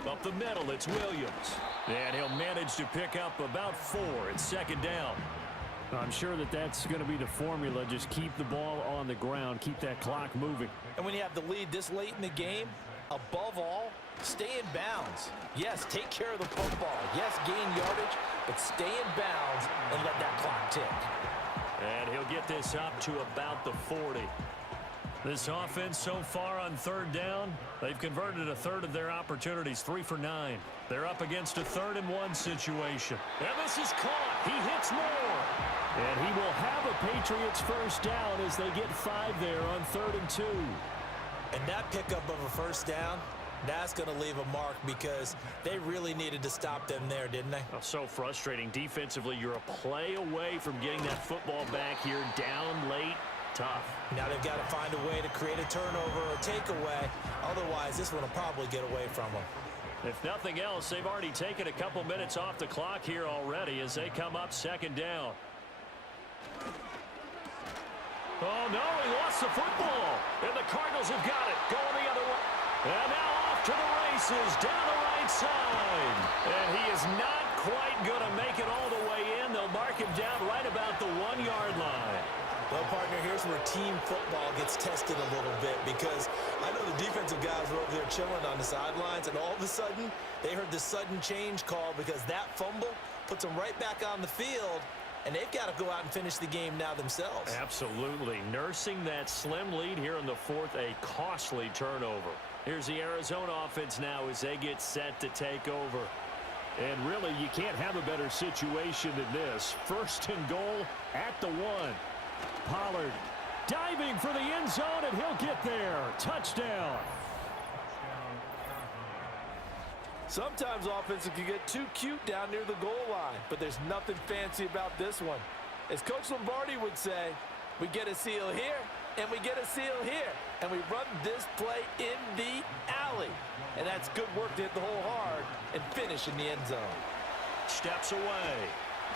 Up the middle, it's Williams. And he'll manage to pick up about 4. It's second down. I'm sure that that's going to be the formula. Just keep the ball on the ground. Keep that clock moving. And when you have the lead this late in the game, above all, stay in bounds. Yes, take care of the football. Yes, gain yardage, but stay in bounds and let that clock tick. And he'll get this up to about the 40. This offense so far on third down, they've converted a third of their opportunities, 3 for 9. They're up against a 3rd and 1 situation. And this is caught. He hits more. And he will have a Patriots first down as they get 5 there on 3rd and 2. And that pickup of a first down, that's going to leave a mark because they really needed to stop them there, didn't they? Oh, so frustrating. Defensively, you're a play away from getting that football back here, down late. Tough. Now they've got to find a way to create a turnover or takeaway. Otherwise, this one will probably get away from them. If nothing else, they've already taken a couple minutes off the clock here already as they come up second down. Oh, no, he lost the football. And the Cardinals have got it. Going the other way. And now off to the races. Down the right right side. And he is not quite going to make it all the way in. They'll mark him down right about the 1-yard line. Well, partner, here's where team football gets tested a little bit, because I know the defensive guys were over there chilling on the sidelines, and all of a sudden, they heard the sudden change call because that fumble puts them right back on the field, and they've got to go out and finish the game now themselves. Absolutely. Nursing that slim lead here in the fourth, a costly turnover. Here's the Arizona offense now as they get set to take over. And really, you can't have a better situation than this. First and goal at the 1. Pollard diving for the end zone, and he'll get there. Touchdown. Sometimes offenses can get too cute down near the goal line, but there's nothing fancy about this one. As Coach Lombardi would say, we get a seal here, and we get a seal here, and we run this play in the alley. And that's good work to hit the hole hard and finish in the end zone. Steps away.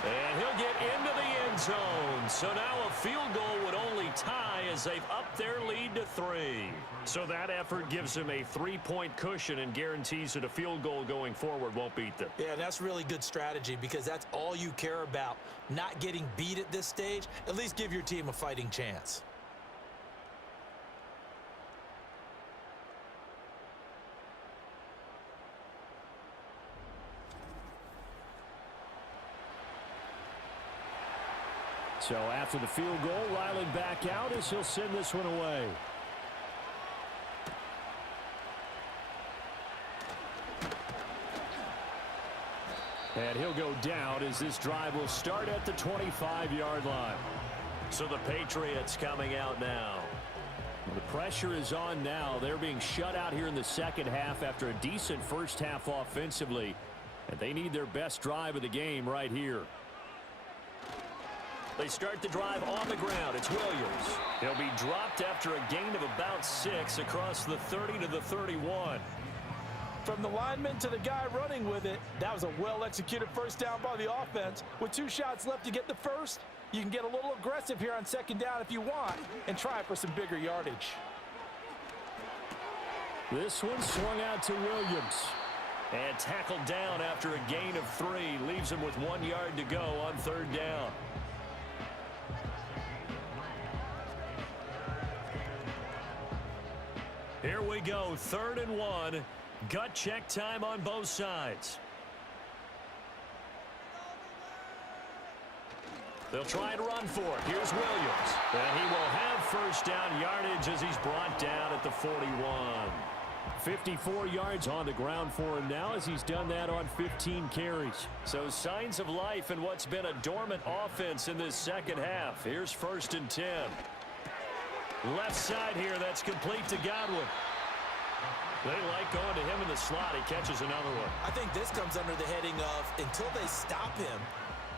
And he'll get into the end zone. So now a field goal would only tie as they've upped their lead to 3. So that effort gives them a 3-point cushion and guarantees that a field goal going forward won't beat them. Yeah, that's really good strategy, because that's all you care about, not getting beat at this stage. At least give your team a fighting chance. So after the field goal, Ryland back out as he'll send this one away. And he'll go down as this drive will start at the 25-yard line. So the Patriots coming out now. The pressure is on now. They're being shut out here in the second half after a decent first half offensively. And they need their best drive of the game right here. They start the drive on the ground. It's Williams. He'll be dropped after a gain of about 6 across the 30 to the 31. From the lineman to the guy running with it, that was a well-executed first down by the offense. With 2 shots left to get the first, you can get a little aggressive here on second down if you want and try for some bigger yardage. This one swung out to Williams. And tackled down after a gain of 3. Leaves him with 1 yard to go on third down. Here we go, 3rd and 1. Gut check time on both sides. They'll try and run for it. Here's Williams. And he will have first down yardage as he's brought down at the 41. 54 yards on the ground for him now as he's done that on 15 carries. So signs of life in what's been a dormant offense in this second half. Here's 1st and 10. Left side here, that's complete to Godwin. They like going to him in the slot. He catches another one. I think this comes under the heading of, until they stop him,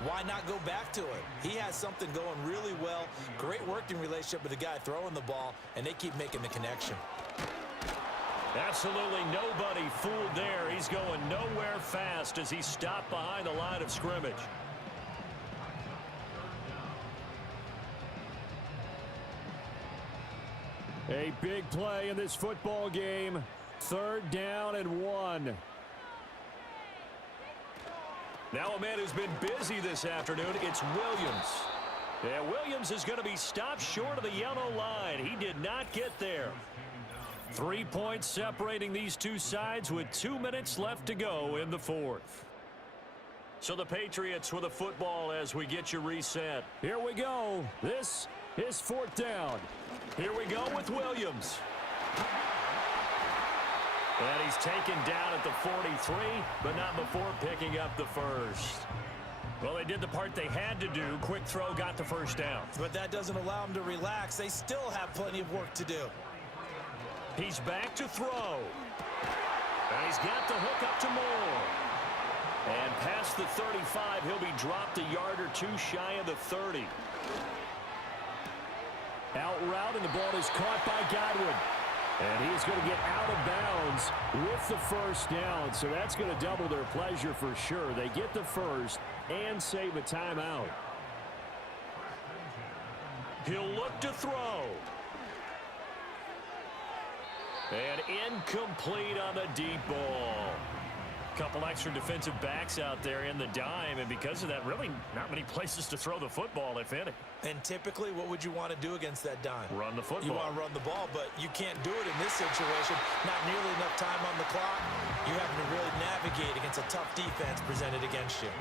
why not go back to it? He has something going really well. Great working relationship with the guy throwing the ball, and they keep making the connection. Absolutely nobody fooled there. He's going nowhere fast as he stopped behind the line of scrimmage. A big play in this football game. 3rd down and 1. Now a man who's been busy this afternoon, it's Williams. Yeah, Williams is going to be stopped short of the yellow line. He did not get there. 3 points separating these two sides with 2 minutes left to go in the 4th. So the Patriots with a football as we get you reset. Here we go. This is 4th down. Here we go with Williams. And he's taken down at the 43, but not before picking up the first. Well, they did the part they had to do. Quick throw got the first down. But that doesn't allow them to relax. They still have plenty of work to do. He's back to throw. And he's got the hook up to Moore. And past the 35, he'll be dropped a yard or 2 shy of the 30. Out route, and the ball is caught by Godwin. And he is going to get out of bounds with the first down. So that's going to double their pleasure for sure. They get the first and save a timeout. He'll look to throw. And incomplete on the deep ball. couple extra defensive backs out there in the dime, and because of that, really not many places to throw the football, if any. And typically, what would you want to do against that dime? Run the football. You want to run the ball, but you can't do it in this situation. Not nearly enough time on the clock. You having to really navigate against a tough defense presented against you.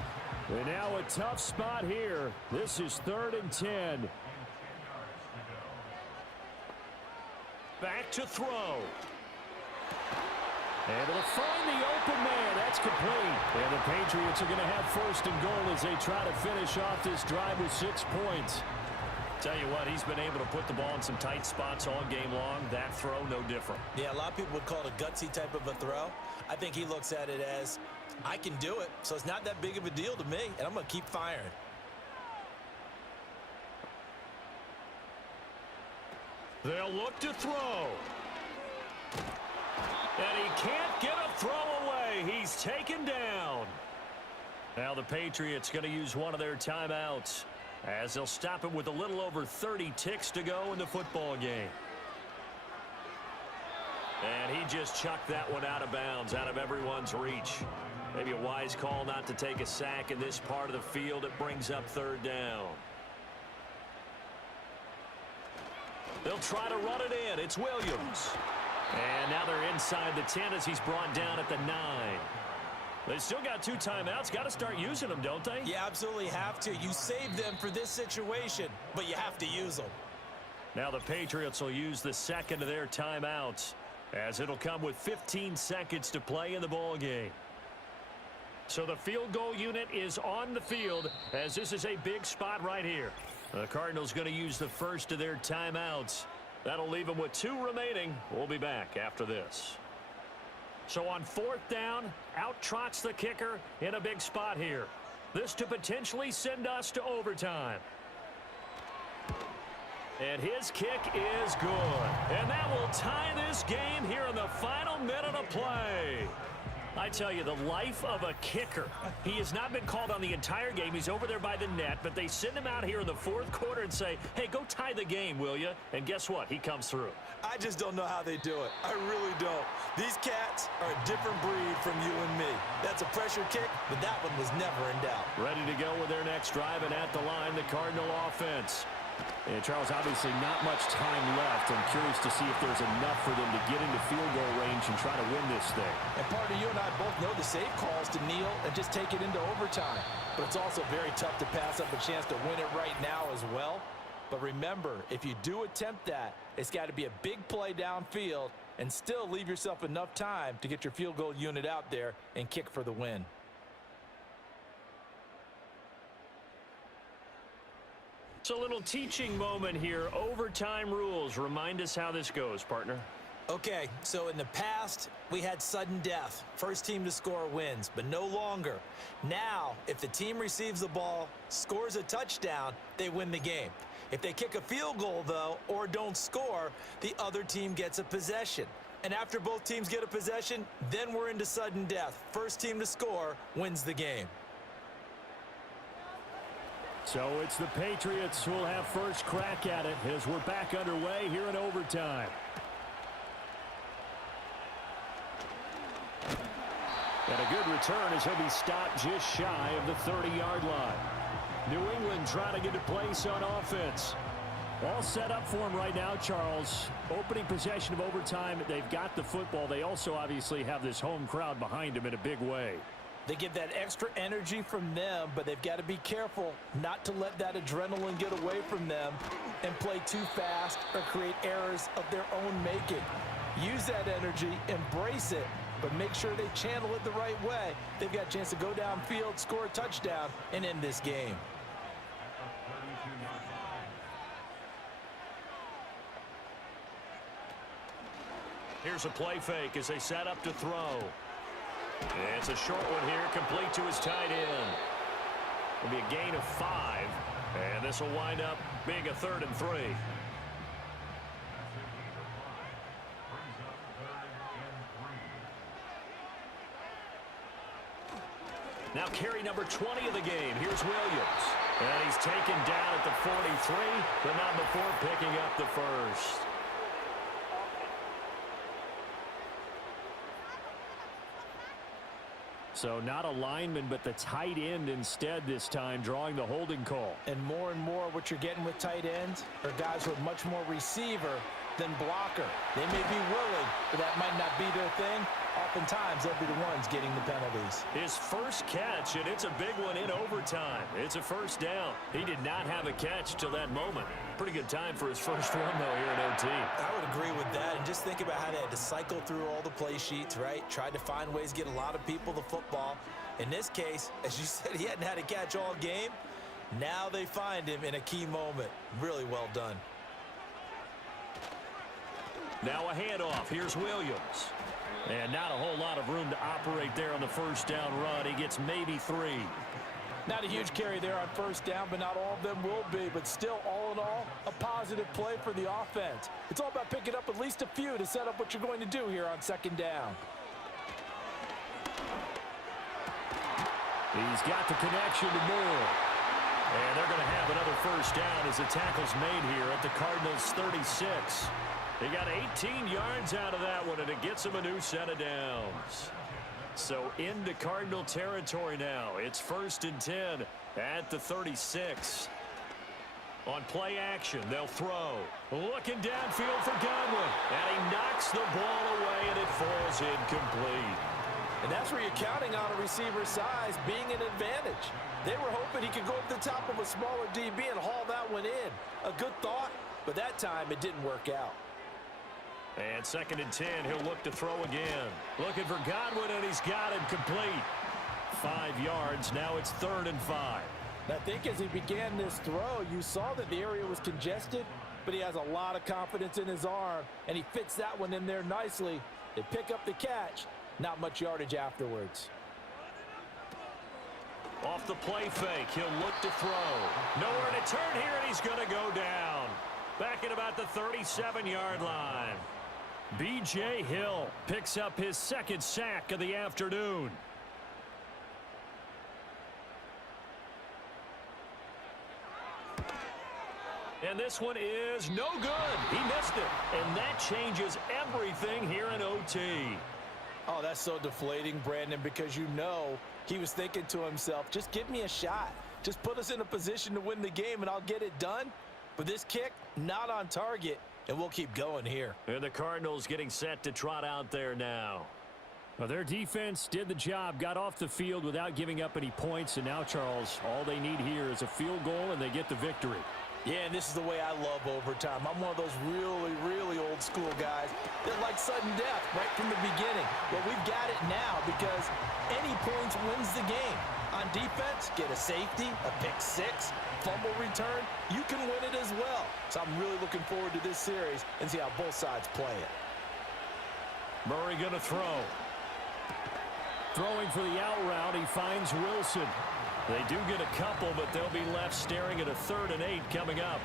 And now a tough spot here. This is 3rd and 10. Back to throw. Able to find the open man. That's complete. And the Patriots are going to have 1st and goal as they try to finish off this drive with 6 points. Tell you what, he's been able to put the ball in some tight spots all game long. That throw, no different. Yeah, a lot of people would call it a gutsy type of a throw. I think he looks at it as, I can do it, so it's not that big of a deal to me, and I'm going to keep firing. They'll look to throw. And he can't get a throw away. He's taken down. Now the Patriots going to use one of their timeouts as they'll stop it with a little over 30 ticks to go in the football game. And he just chucked that one out of bounds, out of everyone's reach. Maybe a wise call not to take a sack in this part of the field. It brings up 3rd down. They'll try to run it in. It's Williams. And now they're inside the 10 as he's brought down at the 9. They still got 2 timeouts. Got to start using them, don't they? You absolutely have to. You save them for this situation, but you have to use them. Now the Patriots will use the 2nd of their timeouts as it'll come with 15 seconds to play in the ball game. So the field goal unit is on the field as this is a big spot right here. The Cardinals going to use the 1st of their timeouts. That'll leave them with 2 remaining. We'll be back after this. So on 4th down, out trots the kicker in a big spot here. This to potentially send us to overtime. And his kick is good. And that will tie this game here in the final minute of play. I tell you, the life of a kicker. He has not been called on the entire game. He's over there by the net, but they send him out here in the 4th quarter and say, hey, go tie the game, will you? And guess what? He comes through. I just don't know how they do it. I really don't. These cats are a different breed from you and me. That's a pressure kick, but that one was never in doubt. Ready to go with their next drive, and at the line, the Cardinal offense. And Charles, obviously not much time left. I'm curious to see if there's enough for them to get into field goal range and try to win this thing. And partner, you and I both know the safe calls to kneel and just take it into overtime. But it's also very tough to pass up a chance to win it right now as well. But remember, if you do attempt that, it's got to be a big play downfield and still leave yourself enough time to get your field goal unit out there and kick for the win. It's a little teaching moment here. Overtime rules. Remind us how this goes, partner. Okay, so in the past, we had sudden death. First team to score wins, but no longer. Now, if the team receives the ball, scores a touchdown, they win the game. If they kick a field goal, though, or don't score, the other team gets a possession. And after both teams get a possession, then we're into sudden death. First team to score wins the game. So it's the Patriots who will have first crack at it as we're back underway here in overtime. And a good return as he'll be stopped just shy of the 30-yard line. New England trying to get a place on offense. All set up for him right now, Charles. Opening possession of overtime. They've got the football. They also obviously have this home crowd behind them in a big way. They get that extra energy from them, but they've got to be careful not to let that adrenaline get away from them and play too fast or create errors of their own making. Use that energy, embrace it, but make sure they channel it the right way. They've got a chance to go downfield, score a touchdown, and end this game. Here's a play fake as they set up to throw. It's a short one here, complete to his tight end. It'll be a gain of 5, and this will wind up being a 3rd and 3. Now carry number 20 of the game. Here's Williams. And he's taken down at the 43, but not before picking up the first. So not a lineman, but the tight end instead this time, drawing the holding call. And more what you're getting with tight ends are guys who are much more receiver than blocker. They may be willing, but that might not be their thing. Oftentimes, they'll be the ones getting the penalties. His first catch, and it's a big one in overtime. It's a first down. He did not have a catch till that moment. Pretty good time for his first run, though, here in OT. I would agree with that. And just think about how they had to cycle through all the play sheets, right? Tried to find ways to get a lot of people the football. In this case, as you said, he hadn't had a catch all game. Now they find him in a key moment. Really well done. Now a handoff. Here's Williams. And not a whole lot of room to operate there on the first down run. He gets maybe 3. Not a huge carry there on first down, but not all of them will be. But still, all in all, a positive play for the offense. It's all about picking up at least a few to set up what you're going to do here on second down. He's got the connection to Moore. And they're going to have another first down as the tackle's made here at the Cardinals' 36. He got 18 yards out of that one, and it gets him a new set of downs. So into Cardinal territory now. It's 1st and 10 at the 36. On play action, they'll throw. Looking downfield for Godwin. And he knocks the ball away, and it falls incomplete. And that's where you're counting on a receiver's size being an advantage. They were hoping he could go up the top of a smaller DB and haul that one in. A good thought, but that time it didn't work out. And 2nd and 10, he'll look to throw again. Looking for Godwin, and he's got him complete. 5 yards, now it's 3rd and 5. I think as he began this throw, you saw that the area was congested, but he has a lot of confidence in his arm, and he fits that one in there nicely. They pick up the catch, not much yardage afterwards. Off the play fake, he'll look to throw. Nowhere to turn here, and he's going to go down. Back at about the 37-yard line. B.J. Hill picks up his 2nd sack of the afternoon. And this one is no good. He missed it. And that changes everything here in OT. Oh, that's so deflating, Brandon, because you know he was thinking to himself, just give me a shot. Just put us in a position to win the game, and I'll get it done. But this kick, not on target. And we'll keep going here. And the Cardinals getting set to trot out there now. Well, their defense did the job, got off the field without giving up any points. And now, Charles, all they need here is a field goal, and they get the victory. Yeah, and this is the way I love overtime. I'm one of those really, really old school guys that like sudden death right from the beginning. Well, we've got it now because any points wins the game. On defense, get a safety, a pick six, fumble return, you can win it as well. So I'm really looking forward to this series and see how both sides play it. Murray going to throw. Throwing for the out route, he finds Wilson. They do get a couple, but they'll be left staring at a 3rd and 8 coming up.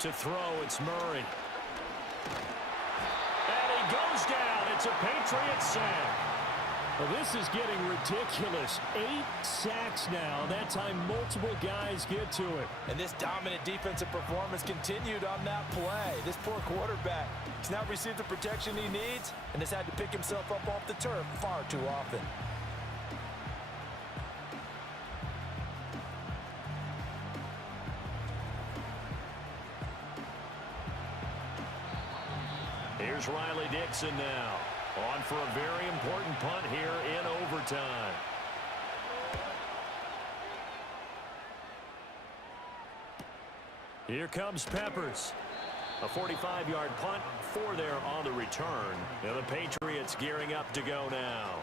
To throw, it's Murray. And he goes down. It's a Patriot sack. Well, this is getting ridiculous. 8 sacks now. That time, multiple guys get to it. And this dominant defensive performance continued on that play. This poor quarterback, he's now received the protection he needs and has had to pick himself up off the turf far too often. Here's Riley Dixon now. On for a very important punt here in overtime. Here comes Peppers. A 45-yard punt, 4 there on the return. And the Patriots gearing up to go now.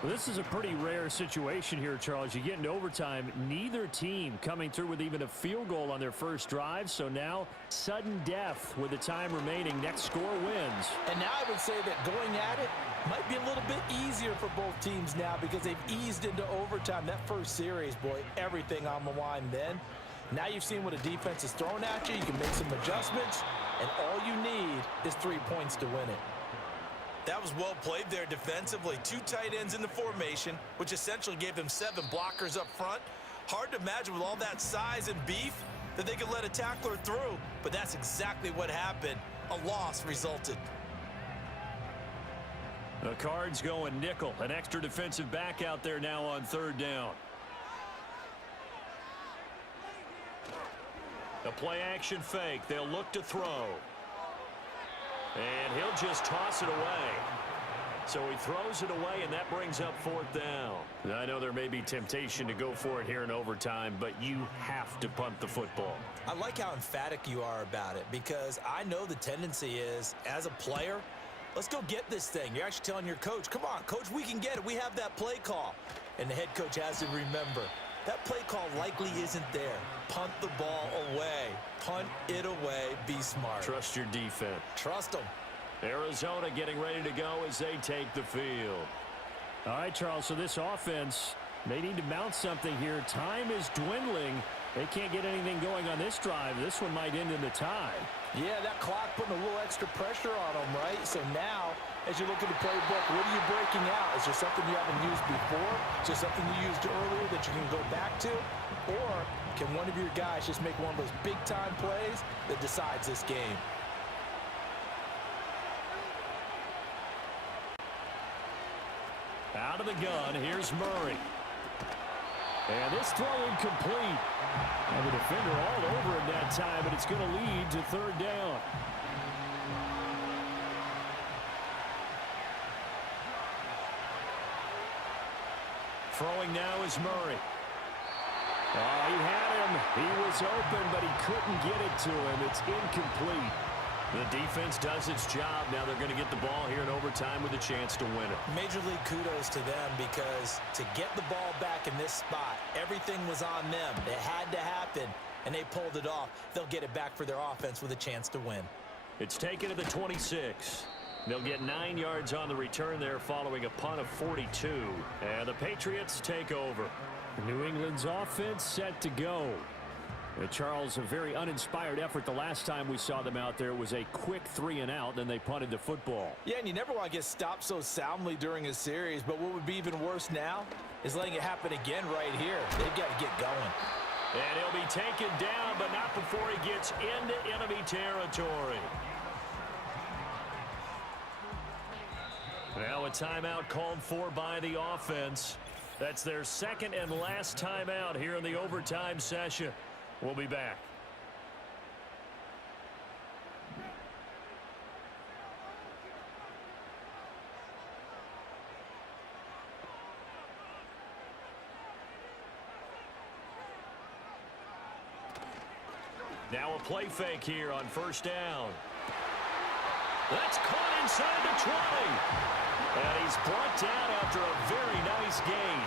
Well, this is a pretty rare situation here, Charles. You get into overtime, neither team coming through with even a field goal on their first drive. So now, sudden death with the time remaining. Next score wins. And now I would say that going at it might be a little bit easier for both teams now because they've eased into overtime. That first series, boy, everything on the line then. Now you've seen what a defense is throwing at you. You can make some adjustments, and all you need is 3 points to win it. That was well played there defensively. 2 tight ends in the formation, which essentially gave them 7 blockers up front. Hard to imagine with all that size and beef that they could let a tackler through, but that's exactly what happened. A loss resulted. The Cards going nickel. An extra defensive back out there now on third down. The play action fake. They'll look to throw. And he'll just toss it away. So he throws it away, and that brings up fourth down. I know there may be temptation to go for it here in overtime, but you have to punt the football. I like how emphatic you are about it, because I know the tendency is, as a player, let's go get this thing. You're actually telling your coach, come on, coach, we can get it. We have that play call. And the head coach has to remember, that play call likely isn't there. Punt the ball away. Punt it away. Be smart. Trust your defense. Trust them. Arizona getting ready to go as they take the field. All right, Charles, so this offense, they need to mount something here. Time is dwindling. They can't get anything going on this drive. This one might end in the tie. Yeah, that clock putting a little extra pressure on them, right? So now, as you look at the playbook, what are you breaking out? Is there something you haven't used before? Is there something you used earlier that you can go back to? Or can one of your guys just make one of those big-time plays that decides this game? Out of the gun, here's Murray. And this throw incomplete. And the defender all over him that time, but it's going to lead to third down. Throwing now is Murray. Oh, he had him. He was open, but he couldn't get it to him. It's incomplete. The defense does its job. Now they're going to get the ball here in overtime with a chance to win it. Major League kudos to them, because to get the ball back in this spot, everything was on them. It had to happen, and they pulled it off. They'll get it back for their offense with a chance to win. It's taken to the 26. They'll get 9 yards on the return there following a punt of 42. And the Patriots take over. New England's offense set to go. Charles, a very uninspired effort the last time we saw them out there. It was a quick 3-and-out, then they punted the football. Yeah, and you never want to get stopped so soundly during a series, but what would be even worse now is letting it happen again right here. They've got to get going. And he'll be taken down, but not before he gets into enemy territory. Now a timeout called for by the offense. That's their second and last timeout here in the overtime session. We'll be back. Now a play fake here on first down. That's caught inside the 20. And he's brought down after a very nice gain.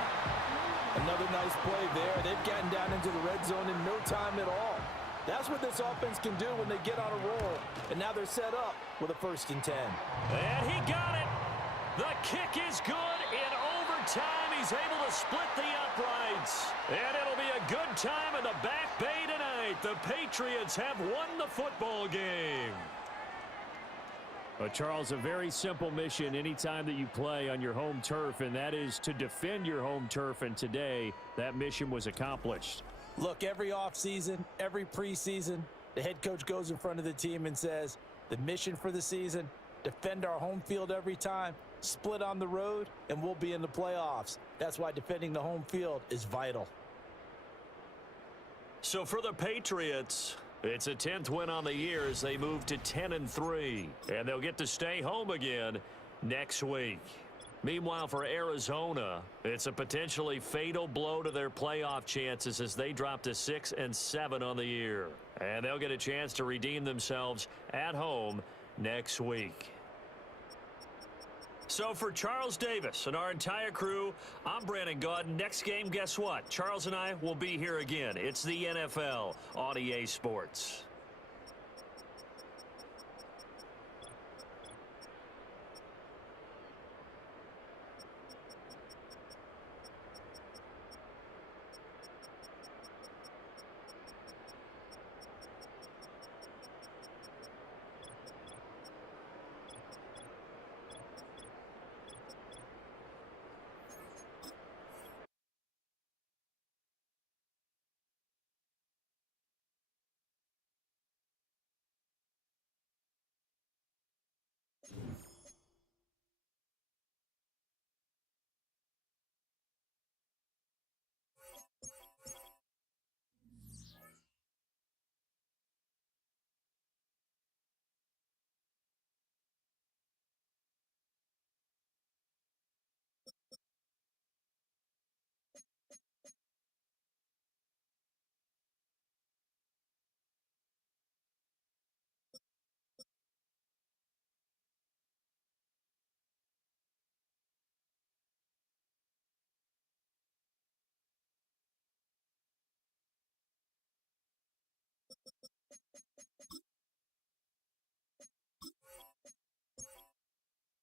Another nice play there. They've gotten down into the red zone in no time at all. That's what this offense can do when they get on a roll. And now they're set up with a 1st and 10. And he got it. The kick is good. In overtime, he's able to split the uprights. And it'll be a good time in the Back Bay tonight. The Patriots have won the football game. Charles, a very simple mission anytime that you play on your home turf, and that is to defend your home turf, and today that mission was accomplished. Look, every offseason, every preseason, the head coach goes in front of the team and says, the mission for the season, defend our home field every time, split on the road, and we'll be in the playoffs. That's why defending the home field is vital. So for the Patriots, it's a 10th win on the year as they move to 10-3. And they'll get to stay home again next week. Meanwhile, for Arizona, it's a potentially fatal blow to their playoff chances as they drop to 6-7 on the year. And they'll get a chance to redeem themselves at home next week. So for Charles Davis and our entire crew, I'm Brandon Gaudin. Next game, guess what? Charles and I will be here again. It's the NFL on EA Sports.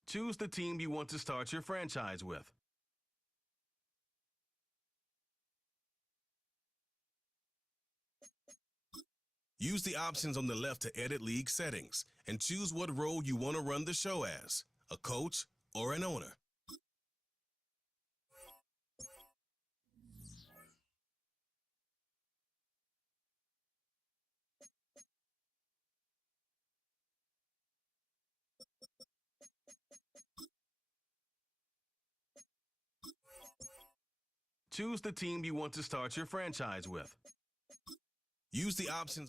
Choose the team you want to start your franchise with. Use the options on the left to edit league settings and choose what role you want to run the show as, a coach or an owner. Choose the team you want to start your franchise with. Use the options.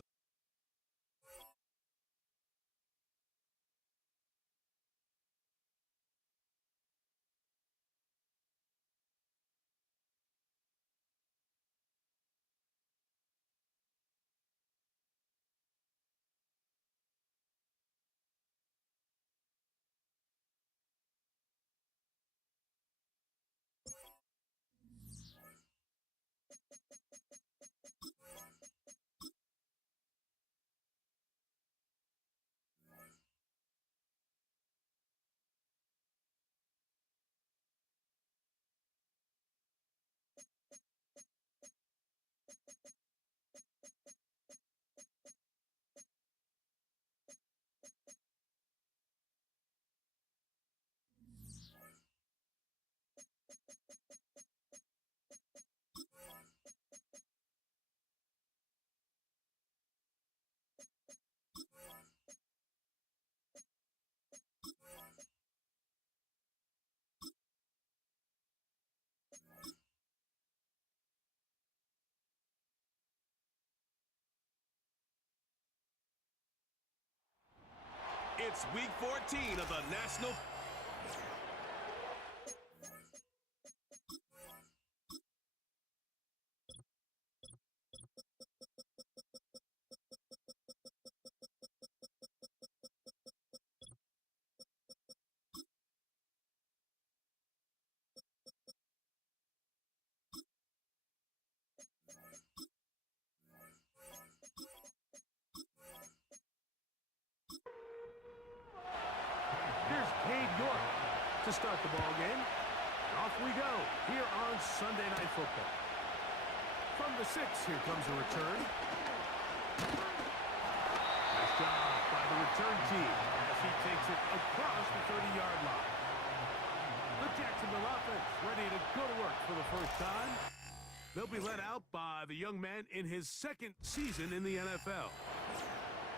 It's week 14 of the National. To start the ball game. Off we go here on Sunday Night Football. From the 6, here comes a return. Nice job by the return team as he takes it across the 30-yard line. The Jacksonville offense ready to go to work for the first time. They'll be led out by the young man in his second season in the NFL.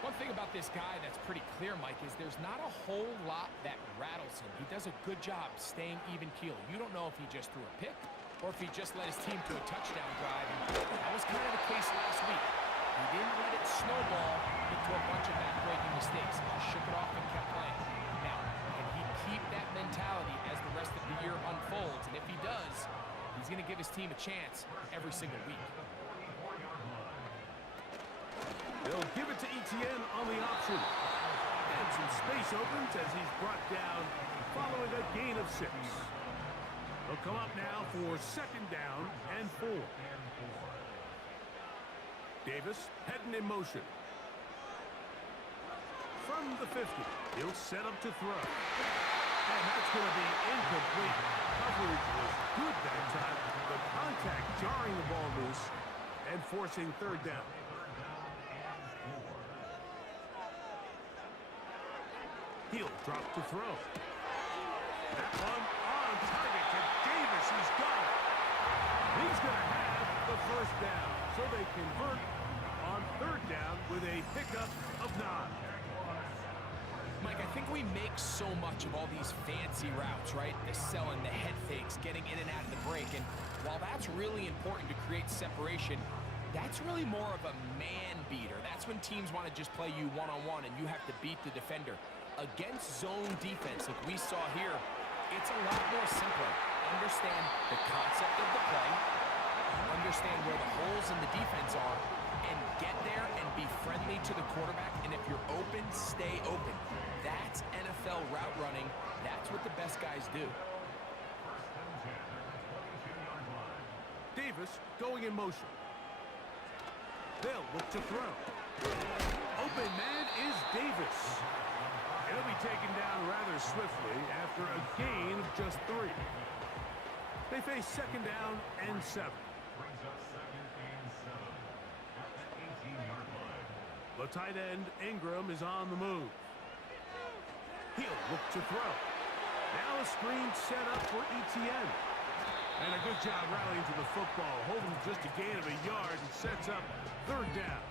One thing about this guy that's pretty clear, Mike, is there's not a whole lot that rattles him. He does a good job staying even keel. You don't know if he just threw a pick or if he just led his team to a touchdown drive. And that was kind of the case last week. He didn't let it snowball into a bunch of back-breaking mistakes. He shook it off and kept playing. Now, can he keep that mentality as the rest of the year unfolds? And if he does, he's going to give his team a chance every single week. They'll give it to Etienne on the option. And some space opens as he's brought down following a gain of 6. They'll come up now for 2nd down and 4. Davis heading in motion. From the 50, he'll set up to throw. And that's going to be incomplete. Coverage was good that time. The contact jarring the ball loose and forcing 3rd down. He'll drop to throw. That one on target to Davis. He's got it. He's going to have the 1st down. So they convert on 3rd down with a pickup of 9. Mike, I think we make so much of all these fancy routes, right? The selling, the head fakes, getting in and out of the break. And while that's really important to create separation, that's really more of a man beater. That's when teams want to just play you one-on-one and you have to beat the defender. Against zone defense, like we saw here, it's a lot more simpler. Understand the concept of the play, understand where the holes in the defense are, and get there and be friendly to the quarterback. And if you're open, stay open. That's NFL route running. That's what the best guys do. Davis going in motion. They'll look to throw. Open man is Davis. It'll be taken down rather swiftly after a gain of just 3. They face second down and 7. The tight end, Ingram, is on the move. He'll look to throw. Now a screen set up for ETN. And a good job rallying to the football, holding just a gain of a yard and sets up third down.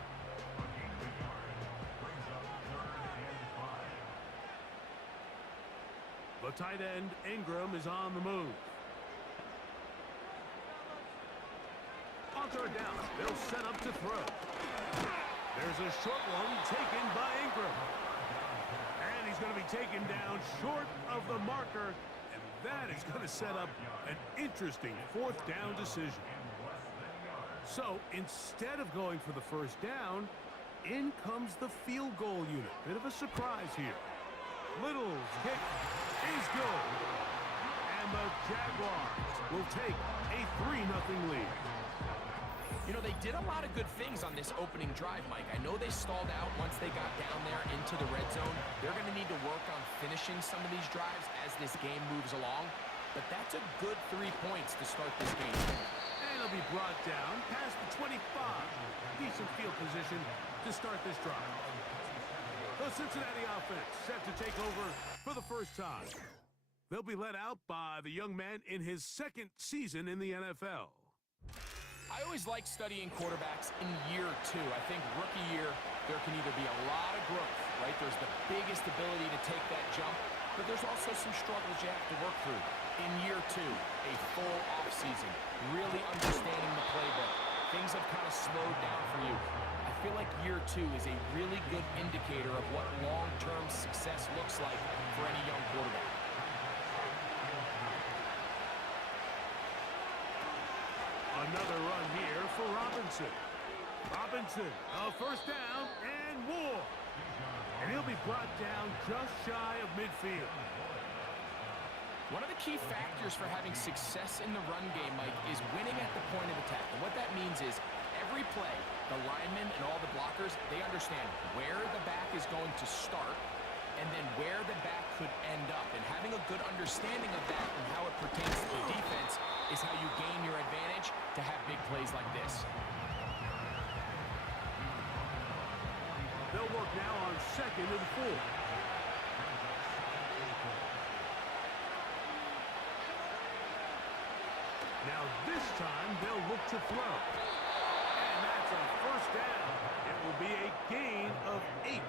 The tight end, Ingram, is on the move. On third down, they'll set up to throw. There's a short one taken by Ingram. And he's going to be taken down short of the marker. And that is going to set up an interesting fourth down decision. So instead of going for the first down, in comes the field goal unit. Bit of a surprise here. Little's kick is good. And the Jaguars will take a 3-0 lead. You know, they did a lot of good things on this opening drive, Mike. I know they stalled out once they got down there into the red zone. They're going to need to work on finishing some of these drives as this game moves along. But that's a good 3 points to start this game. And it'll be brought down past the 25. Decent field position to start this drive. The Cincinnati offense set to take over for the first time. They'll be led out by the young man in his second season in the NFL. I always like studying quarterbacks in year 2. I think rookie year, there can either be a lot of growth, right? There's the biggest ability to take that jump, but there's also some struggles you have to work through. In year 2, a full offseason, really understanding the playbook. Things have kind of slowed down for you. I feel like year 2 is a really good indicator of what long-term success looks like for any young quarterback. Another run here for Robinson. Robinson, a first down and more. And he'll be brought down just shy of midfield. One of the key factors for having success in the run game, Mike, is winning at the point of attack. And what that means is every play, the linemen and all the blockers, they understand where the back is going to start and then where the back could end up. And having a good understanding of that and how it pertains to the defense is how you gain your advantage to have big plays like this. They'll work now on 2nd and 4. Now this time they'll look to throw. And that's a first down. It will be a gain of 8.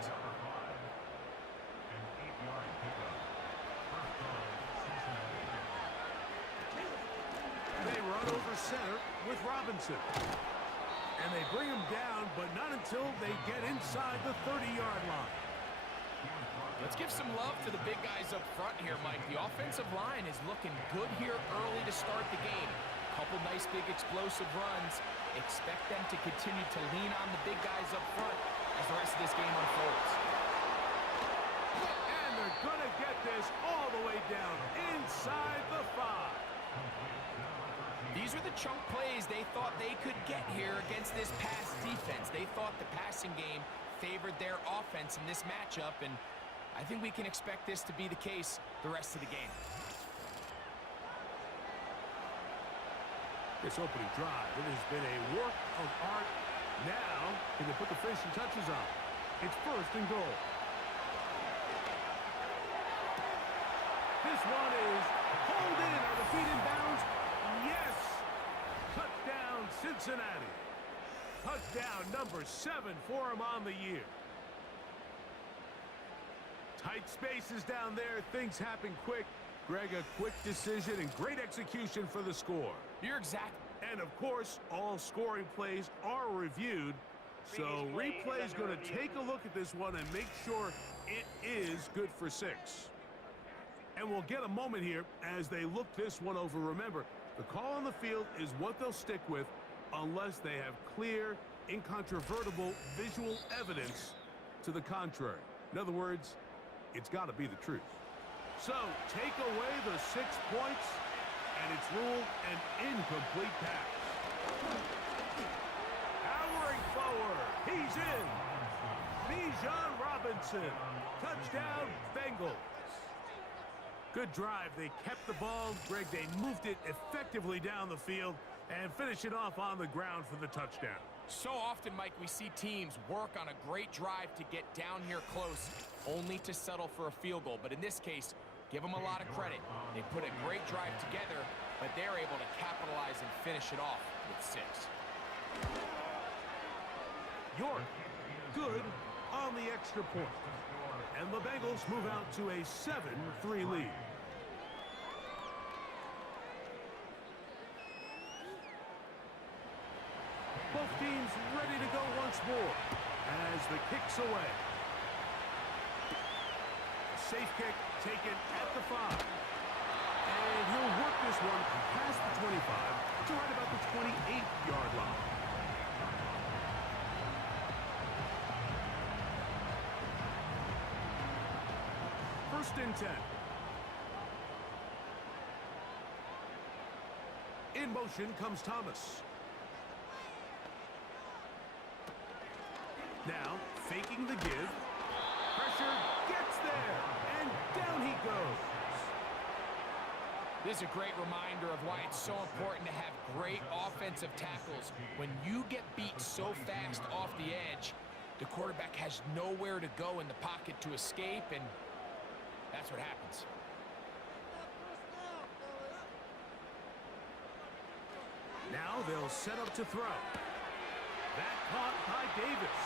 They run over center with Robinson. And they bring him down, but not until they get inside the 30-yard line. Let's give some love to the big guys up front here, Mike. The offensive line is looking good here early to start the game. Couple nice big explosive runs. Expect them to continue to lean on the big guys up front as the rest of this game unfolds. And they're going to get this all the way down inside the 5. These are the chunk plays they thought they could get here against this pass defense. They thought the passing game favored their offense in this matchup, and I think we can expect this to be the case the rest of the game. This opening drive, it has been a work of art. Now, can they put the finishing touches on? It's 1st and goal. This one is pulled in. Are the feet in bounds? Yes! Touchdown, Cincinnati. Touchdown number 7 for him on the year. Tight spaces down there. Things happen quick. Greg, a quick decision and great execution for the score. You're exact. And, of course, all scoring plays are reviewed. So replay is going to take a look at this one and make sure it is good for 6. And we'll get a moment here as they look this one over. Remember, the call on the field is what they'll stick with unless they have clear, incontrovertible visual evidence to the contrary. In other words, it's got to be the truth. So, take away the 6 points, and it's ruled an incomplete pass. Powering forward, he's in. Bijan Robinson. Johnson. Touchdown, Bengals. Good drive. They kept the ball. Greg, they moved it effectively down the field and finish it off on the ground for the touchdown. So often, Mike, we see teams work on a great drive to get down here close, only to settle for a field goal. But in this case, give them a lot of credit. They put a great drive together, but they're able to capitalize and finish it off with 6. York, good on the extra point. And the Bengals move out to a 7-3 lead. Both teams ready to go once more as the kick's away. Safe kick taken at the 5. And he'll work this one past the 25 to right about the 28-yard line. First and 10. In motion comes Thomas. Now, faking the give. Pressure gets there, and down he goes. This is a great reminder of why it's so important to have great offensive tackles. When you get beat so fast off the edge, the quarterback has nowhere to go in the pocket to escape, and that's what happens. Now they'll set up to throw. That caught by Davis.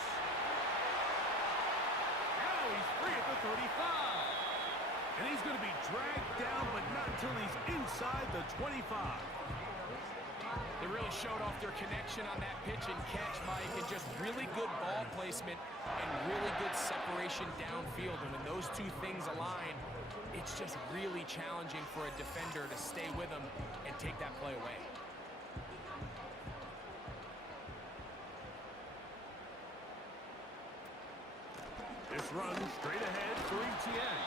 Now he's free at the 35. And he's going to be dragged down, but not until he's inside the 25. They really showed off their connection on that pitch and catch, Mike, and just really good ball placement and really good separation downfield. And when those two things align, it's just really challenging for a defender to stay with them and take that play away. This run straight ahead for Etienne.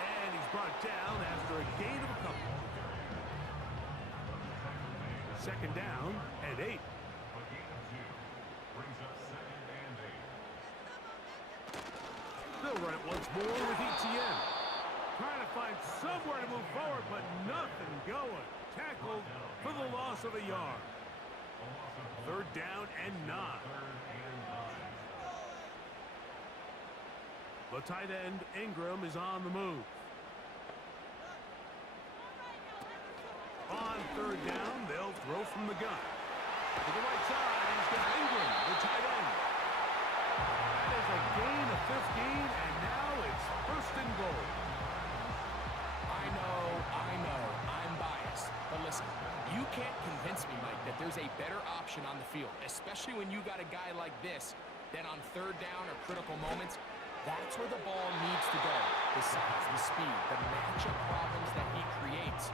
And he's brought down after a gain of a couple. Second down and 8. They'll run it once more with Etienne. Trying to find somewhere to move forward, but nothing going. Tackled for the loss of a yard. Third down and 9. The tight end, Ingram, is on the move. On third down, they'll throw from the gun. To the right side, he's got Ingram, the tight end. That is a gain of 15, and now it's first and goal. I know, I'm biased. But listen, you can't convince me, Mike, that there's a better option on the field, especially when you got a guy like this, that on third down or critical moments, that's where the ball needs to go. The size, the speed, the matchup problems that he creates.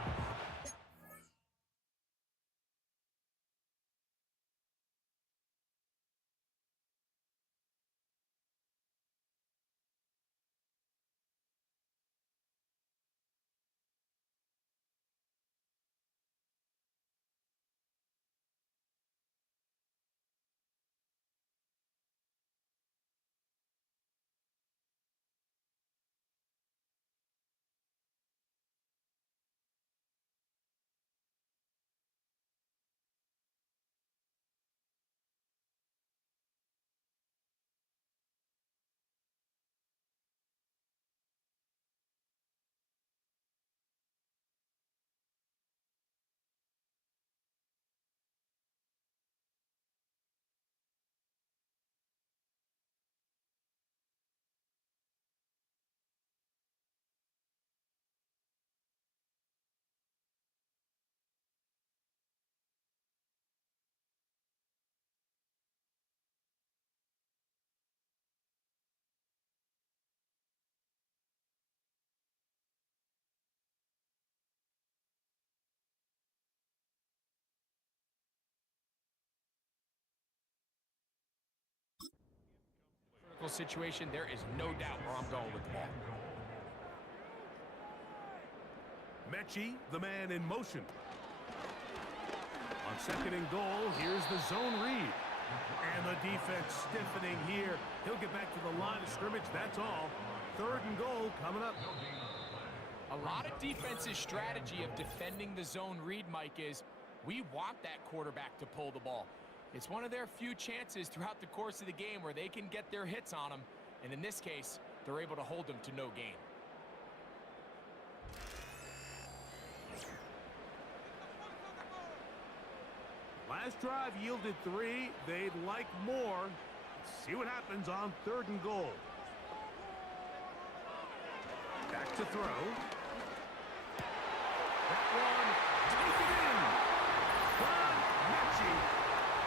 Situation, there is no doubt where I'm going with the ball. Mechie, the man in motion. On second and goal, here's the zone read. And the defense stiffening here. He'll get back to the line of scrimmage, that's all. 3rd and goal coming up. A lot of defense's strategy of defending the zone read, Mike, is we want that quarterback to pull the ball. It's one of their few chances throughout the course of the game where they can get their hits on him. And in this case, they're able to hold him to no gain. Last drive yielded 3. They'd like more. Let's see what happens on 3rd and goal. Back to throw. That one, take it in. Don Mechie.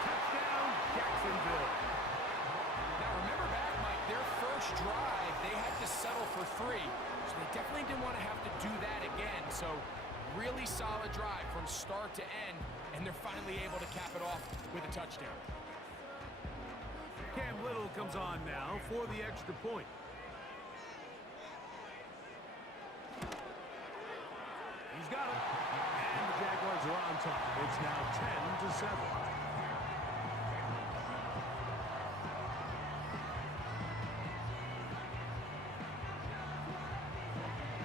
Touchdown, Jacksonville. Now remember back, Mike, their first drive, they had to settle for 3. So they definitely didn't want to have to do that again. So really solid drive from start to end. And they're finally able to cap it off with a touchdown. Cam Little comes on now for the extra point. He's got it. And the Jaguars are on top. It's now 10-7.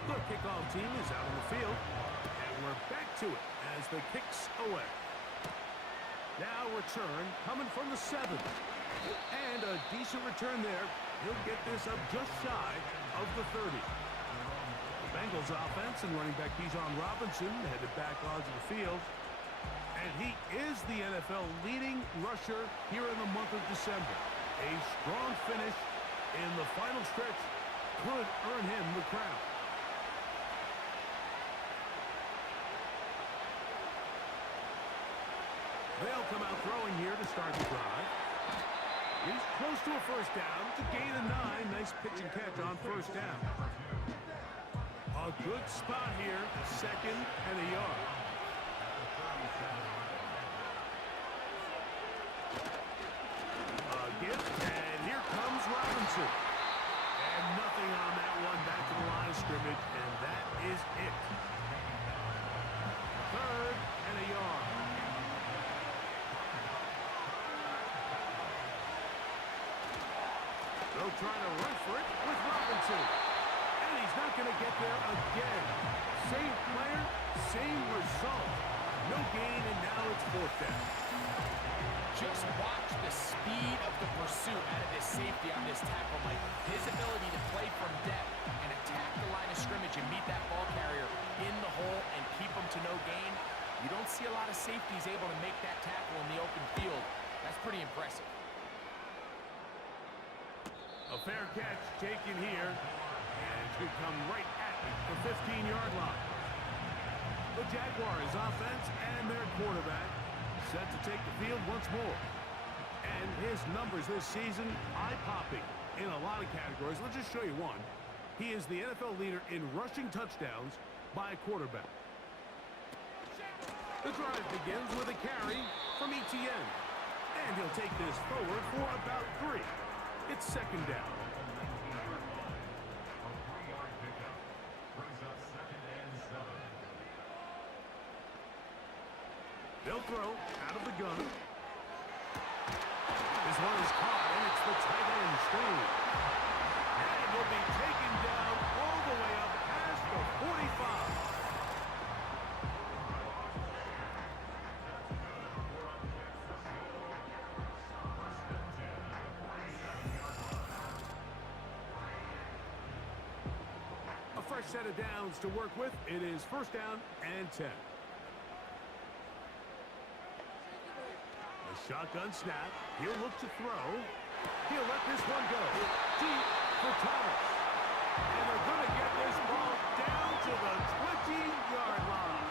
The kickoff team is out on the field. And we're back to it as the kick's away. Now return coming from the 7. And a decent return there. He'll get this up just shy of the 30. The Bengals offense and running back Bijan Robinson headed back onto the field. And he is the NFL leading rusher here in the month of December. A strong finish in the final stretch could earn him the crown. They'll come out throwing here to start the drive. He's close to a first down to gain a 9. Nice pitch and catch on first down. A good spot here, 2nd and a yard. A gift, and here comes Robinson. And nothing on that one, back to the line of scrimmage, and that is it. 3rd and a yard. They'll try to run for it with Robinson. And he's not going to get there again. Same player, same result. No gain, and now it's 4th down. Just watch the speed of the pursuit out of this safety on this tackle, Mike. His ability to play from depth and attack the line of scrimmage and meet that ball carrier in the hole and keep him to no gain. You don't see a lot of safeties able to make that tackle in the open field. That's pretty impressive. A fair catch taken here. And it's going to come right at the 15-yard line. The Jaguars offense and their quarterback set to take the field once more. And his numbers this season, eye-popping in a lot of categories. Let's just show you one. He is the NFL leader in rushing touchdowns by a quarterback. The drive begins with a carry from Etienne. And he'll take this forward for about 3. It's 2nd down. They'll throw out of the gun. This one is caught, and it's the tight end screen. And it will be taken down all the way up past the 45. A fresh set of downs to work with. It is 1st down and 10. Shotgun snap. He'll look to throw. He'll let this one go. Deep for Thomas. And they're going to get this ball down to the 20-yard line.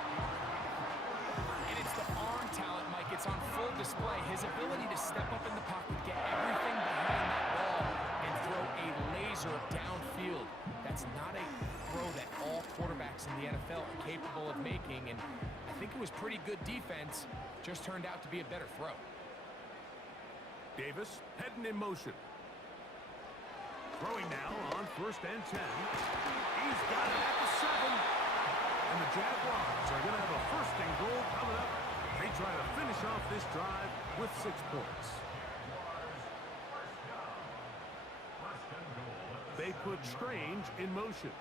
And it's the arm talent, Mike. It's on full display. His ability to step up in the pocket, get everything behind that ball, and throw a laser downfield. That's not a throw that all quarterbacks in the NFL are capable of making. And I think it was pretty good defense. Just turned out to be a better throw. Davis heading in motion. Throwing now on 1st and 10. He's got it at the 7. And the Jaguars are going to have a 1st and goal coming up. They try to finish off this drive with 6 points. They put Strange in motion.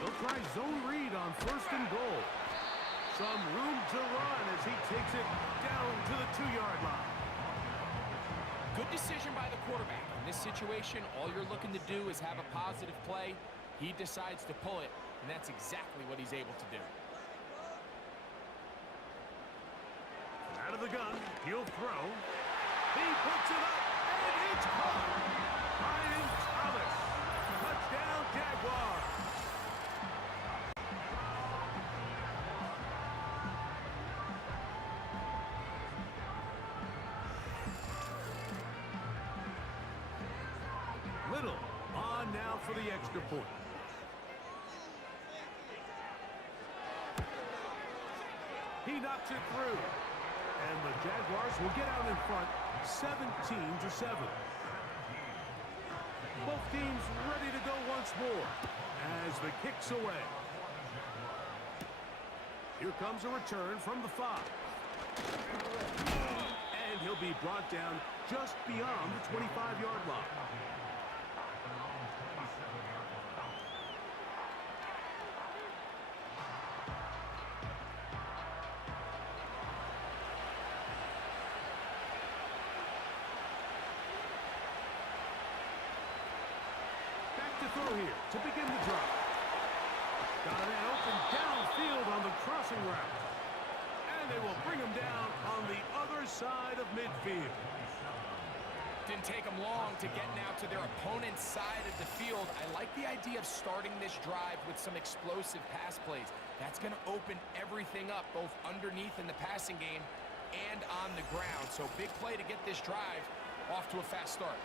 They'll try zone read on 1st and goal. Some room to run as he takes it down to the 2-yard line. Good decision by the quarterback. In this situation, all you're looking to do is have a positive play. He decides to pull it, and that's exactly what he's able to do. Out of the gun, he'll throw. He puts it up, and it's caught. Ryan Thomas. Touchdown, Jaguars. Little on now for the extra point. He knocks it through. And the Jaguars will get out in front 17-7. Both teams ready to go once more as the kick's away. Here comes a return from the 5. And he'll be brought down just beyond the 25-yard line. Throw here to begin the drive. Got a man open downfield on the crossing route. And they will bring him down on the other side of midfield. Didn't take them long to get now to their opponent's side of the field. I like the idea of starting this drive with some explosive pass plays. That's going to open everything up, both underneath in the passing game and on the ground. So big play to get this drive off to a fast start.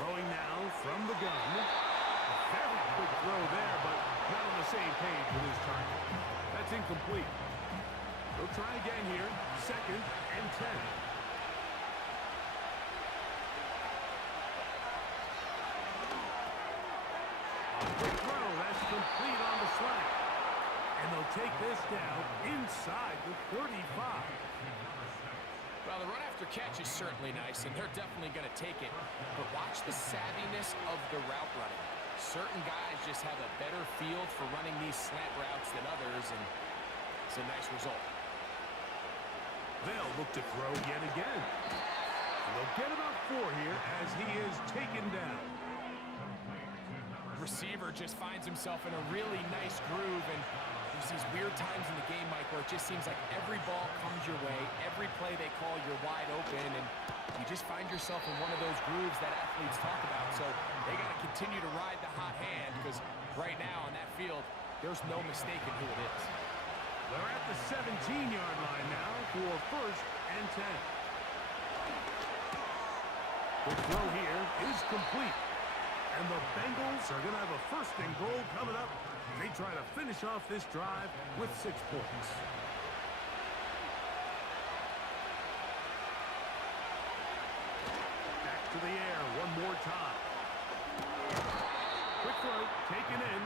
Throwing now from the gun. A very quick throw there, but not on the same page with his target. That's incomplete. They'll try again here. 2nd and 10. Quick throw. That's complete on the slant. And they'll take this down inside the 35. Well, the run after catch is certainly nice, and they're definitely going to take it. But watch the savviness of the route running. Certain guys just have a better feel for running these slant routes than others, and it's a nice result. They'll look to throw yet again. And they'll get about 4 here as he is taken down. Receiver just finds himself in a really nice groove, and there's these weird times in the game, Mike, where it just seems like every ball comes your way, every play they call, you're wide open, and you just find yourself in one of those grooves that athletes talk about. So they got to continue to ride the hot hand, because right now on that field, there's no mistaking who it is. They're at the 17-yard line now for 1st and 10. The throw here is complete. And the Bengals are going to have a 1st and goal coming up. They try to finish off this drive with 6 points. Back to the air one more time. Quick throw, taken in.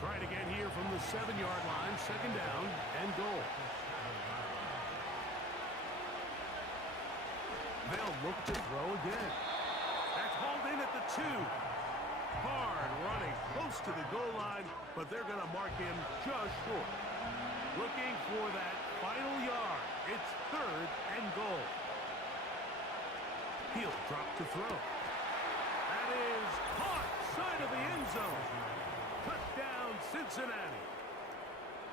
Try it again here from the 7-yard line. 2nd down and goal. They'll look to throw again. That's hauled in at the 2. Hard running close to the goal line, but they're going to mark him just short. Looking for that final yard. It's 3rd and goal. He'll drop to throw. That is caught side of the end zone. Touchdown, Cincinnati.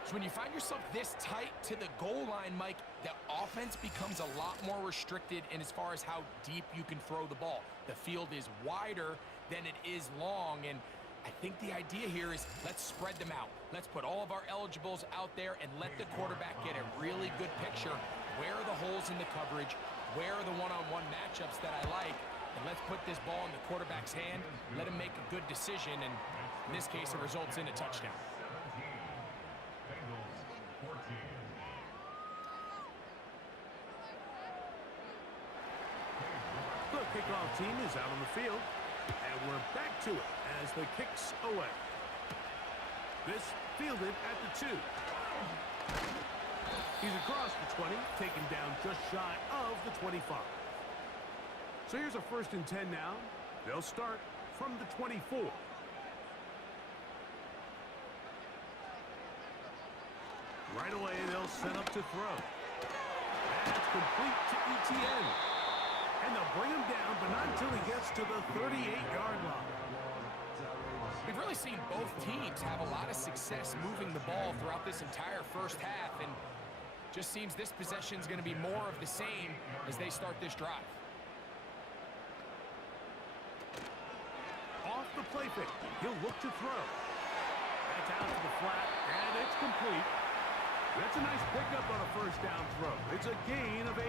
So when you find yourself this tight to the goal line, Mike, the offense becomes a lot more restricted in as far as how deep you can throw the ball. The field is wider than it is long, and I think the idea here is let's spread them out. Let's put all of our eligibles out there and let the quarterback get a really good picture. Where are the holes in the coverage? Where are the one-on-one matchups that I like? And let's put this ball in the quarterback's hand, let him make a good decision, and in this case, it results in a touchdown. The kickoff team is out on the field. And we're back to it as the kick's away. This fielded at the 2. He's across the 20, taken down just shy of the 25. So here's a 1st and 10 now. They'll start from the 24. Right away, they'll set up to throw. That's complete to ETN. And they'll bring him down, but not until he gets to the 38-yard line. We've really seen both teams have a lot of success moving the ball throughout this entire first half, and just seems this possession is going to be more of the same as they start this drive. Off the play fake, he'll look to throw. That's out to the flat, and it's complete. That's a nice pickup on a 1st down throw. It's a gain of 8.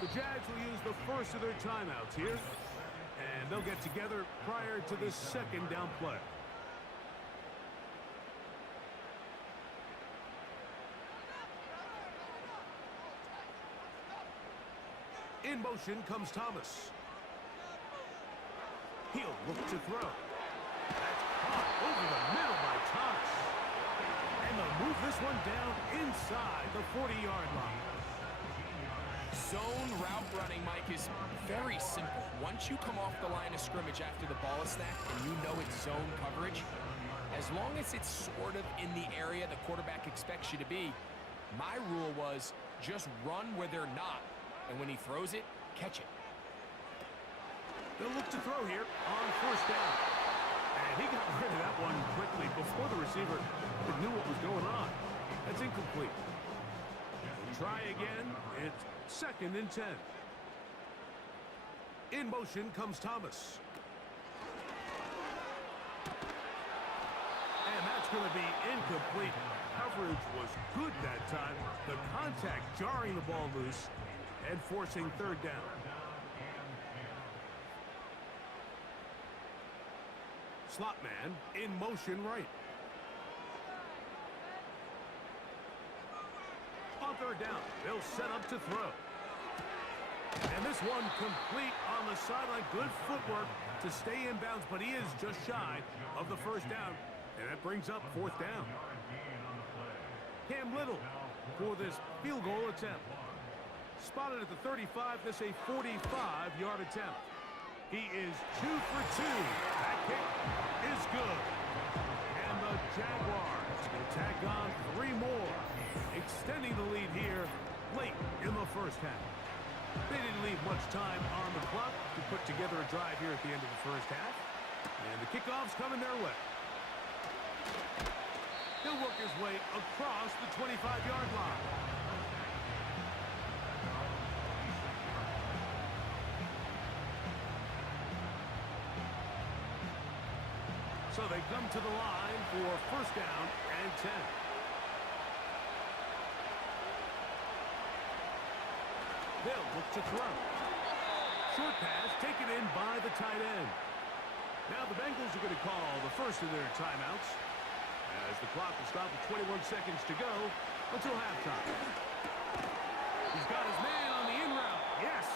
The Jags will use the first of their timeouts here, and they'll get together prior to the 2nd down play. In motion comes Thomas. He'll look to throw. That's caught over the middle by Thomas. And they'll move this one down inside the 40-yard line. Zone route running, Mike, is very simple. Once you come off the line of scrimmage after the ball is snapped and you know it's zone coverage, as long as it's sort of in the area the quarterback expects you to be, my rule was just run where they're not. And when he throws it, catch it. They'll look to throw here on 1st down. And he got rid of that one quickly before the receiver knew what was going on. That's incomplete. Try again. It's 2nd and 10. In motion comes Thomas. And that's going to be incomplete. Coverage was good that time. The contact jarring the ball loose and forcing 3rd down. Slot man in motion right. On 3rd down, they'll set up to throw. And this one complete on the sideline. Good footwork to stay in bounds, but he is just shy of the 1st down. And that brings up 4th down. Cam Little for this field goal attempt. Spotted at the 35, this a 45-yard attempt. He is 2 for 2. That kick is good. And the Jaguars will tack on 3 more, extending the lead here late in the 1st half. They didn't leave much time on the clock to put together a drive here at the end of the 1st half. And the kickoff's coming their way. He'll work his way across the 25-yard line. So they come to the line for 1st down and 10. They'll look to throw. Short pass taken in by the tight end. Now the Bengals are going to call the first of their timeouts as the clock will stop with 21 seconds to go until halftime. He's got his man on the in route. Yes!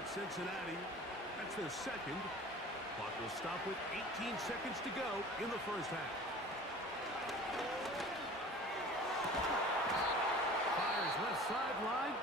out Cincinnati. That's their second. Clock will stop with 18 seconds to go in the first half. Fires left sideline.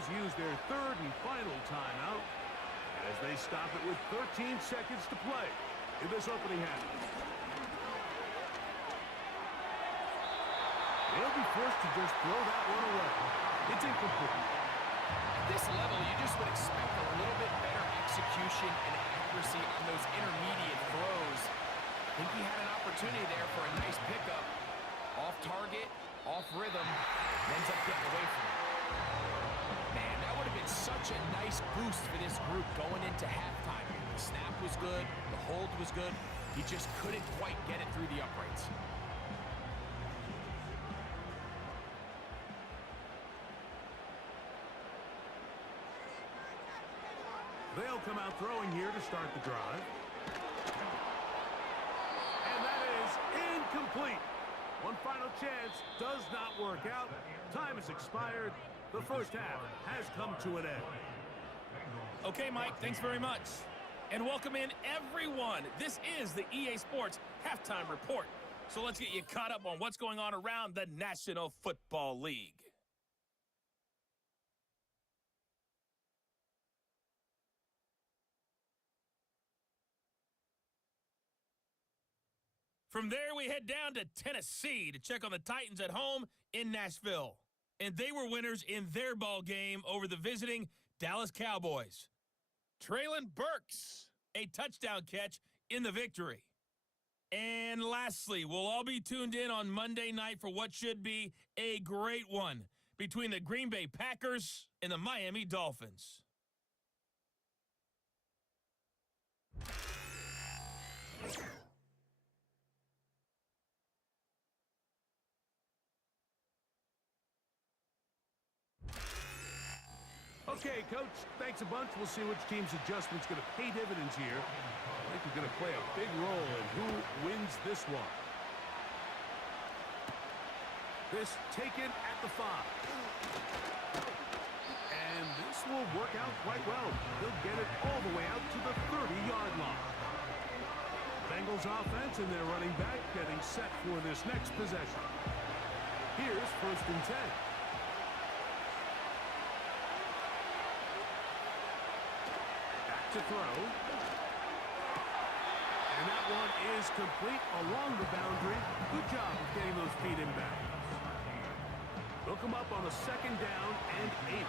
Eagles use their third and final timeout as they stop it with 13 seconds to play in this opening half. They'll be forced to just throw that one away. It's incomplete. At this level, you just would expect a little bit better execution and accuracy on those intermediate throws. I think he had an opportunity there for a nice pickup. Off target, off rhythm, and ends up getting away from it. Man, that would have been such a nice boost for this group going into halftime. The snap was good, the hold was good. He just couldn't quite get it through the uprights. They'll come out throwing here to start the drive. And that is incomplete. One final chance does not work out. Time has expired. The first half has come to an end. Okay, Mike, thanks very much. And welcome in, everyone. This is the EA Sports Halftime Report. So let's get you caught up on what's going on around the National Football League. From there, we head down to Tennessee to check on the Titans at home in Nashville. And they were winners in their ball game over the visiting Dallas Cowboys. Traylon Burks, a touchdown catch in the victory. And lastly, we'll all be tuned in on Monday night for what should be a great one between the Green Bay Packers and the Miami Dolphins. Okay, Coach, thanks a bunch. We'll see which team's adjustment's going to pay dividends here. I think we're going to play a big role in who wins this one. This taken at the 5. And this will work out quite well. They'll get it all the way out to the 30-yard line. Bengals offense and their running back getting set for this next possession. Here's 1st and 10. To throw. And that one is complete along the boundary. Good job of getting those feet in bounds. They'll come up on a 2nd down and 8.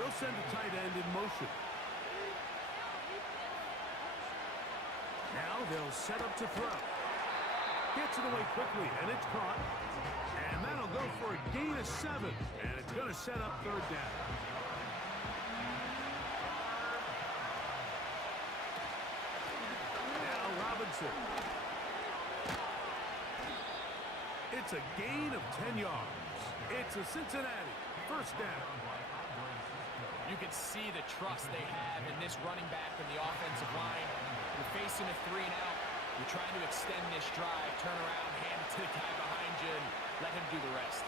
They'll send the tight end in motion. Now they'll set up to throw. Gets it away quickly, and it's caught. And that'll go for a gain of 7. And it's going to set up 3rd down. It's a gain of 10 yards. It's a Cincinnati 1st down. You can see the trust they have in this running back and the offensive line. You're facing a 3 and out. You're trying to extend this drive, turn around, hand it to the guy behind you, and let him do the rest.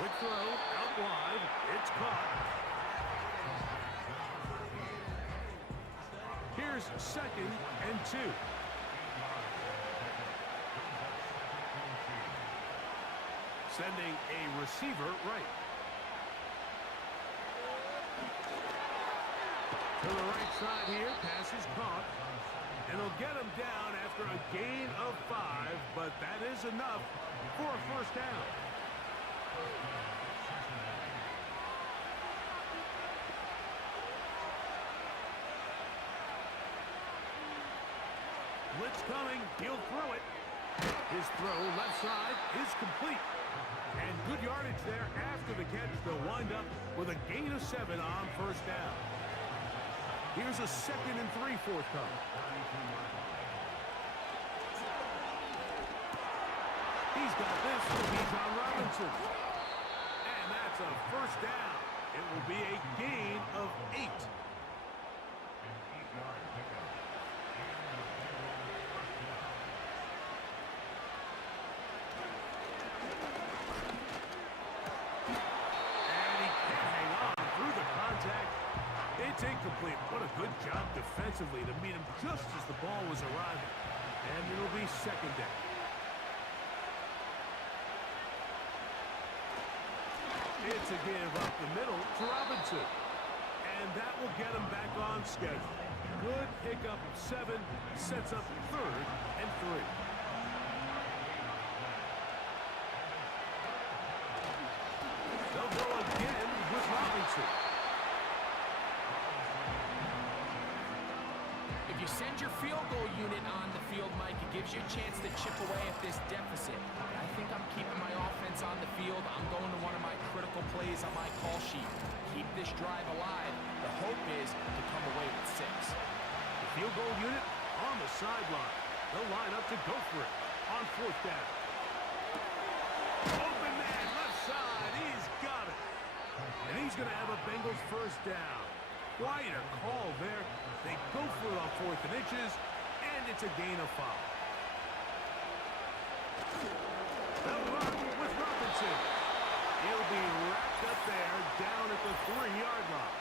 Quick throw, out wide. It's caught. Here's 2nd and 2. Sending a receiver right. To the right side here, pass is caught. And he'll get him down after a gain of 5, but that is enough for a 1st down. Blitz coming, he'll throw it. His throw left side is complete. And good yardage there after the catch. They'll wind up with a gain of 7 on 1st down. Here's a 2nd and 3 forthcoming. He's got this to Bijan Robinson. And that's a 1st down. It will be a gain of 8. It's incomplete. What a good job defensively to meet him just as the ball was arriving. And it'll be 2nd down. It's a give up the middle to Robinson. And that will get him back on schedule. Good pickup of 7, sets up 3rd and 3. They'll go again with Robinson. If you send your field goal unit on the field, Mike, it gives you a chance to chip away at this deficit. I think I'm keeping my offense on the field. I'm going to one of my critical plays on my call sheet. Keep this drive alive. The hope is to come away with 6. The field goal unit on the sideline. They'll line up to go for it on 4th down. Open man, left side. He's got it. And he's going to have a Bengals 1st down. Quite a call there. They go for it on 4th and inches, and it's a gain of 5. They'll run with Robinson. He'll be wrapped up there down at the 3-yard line.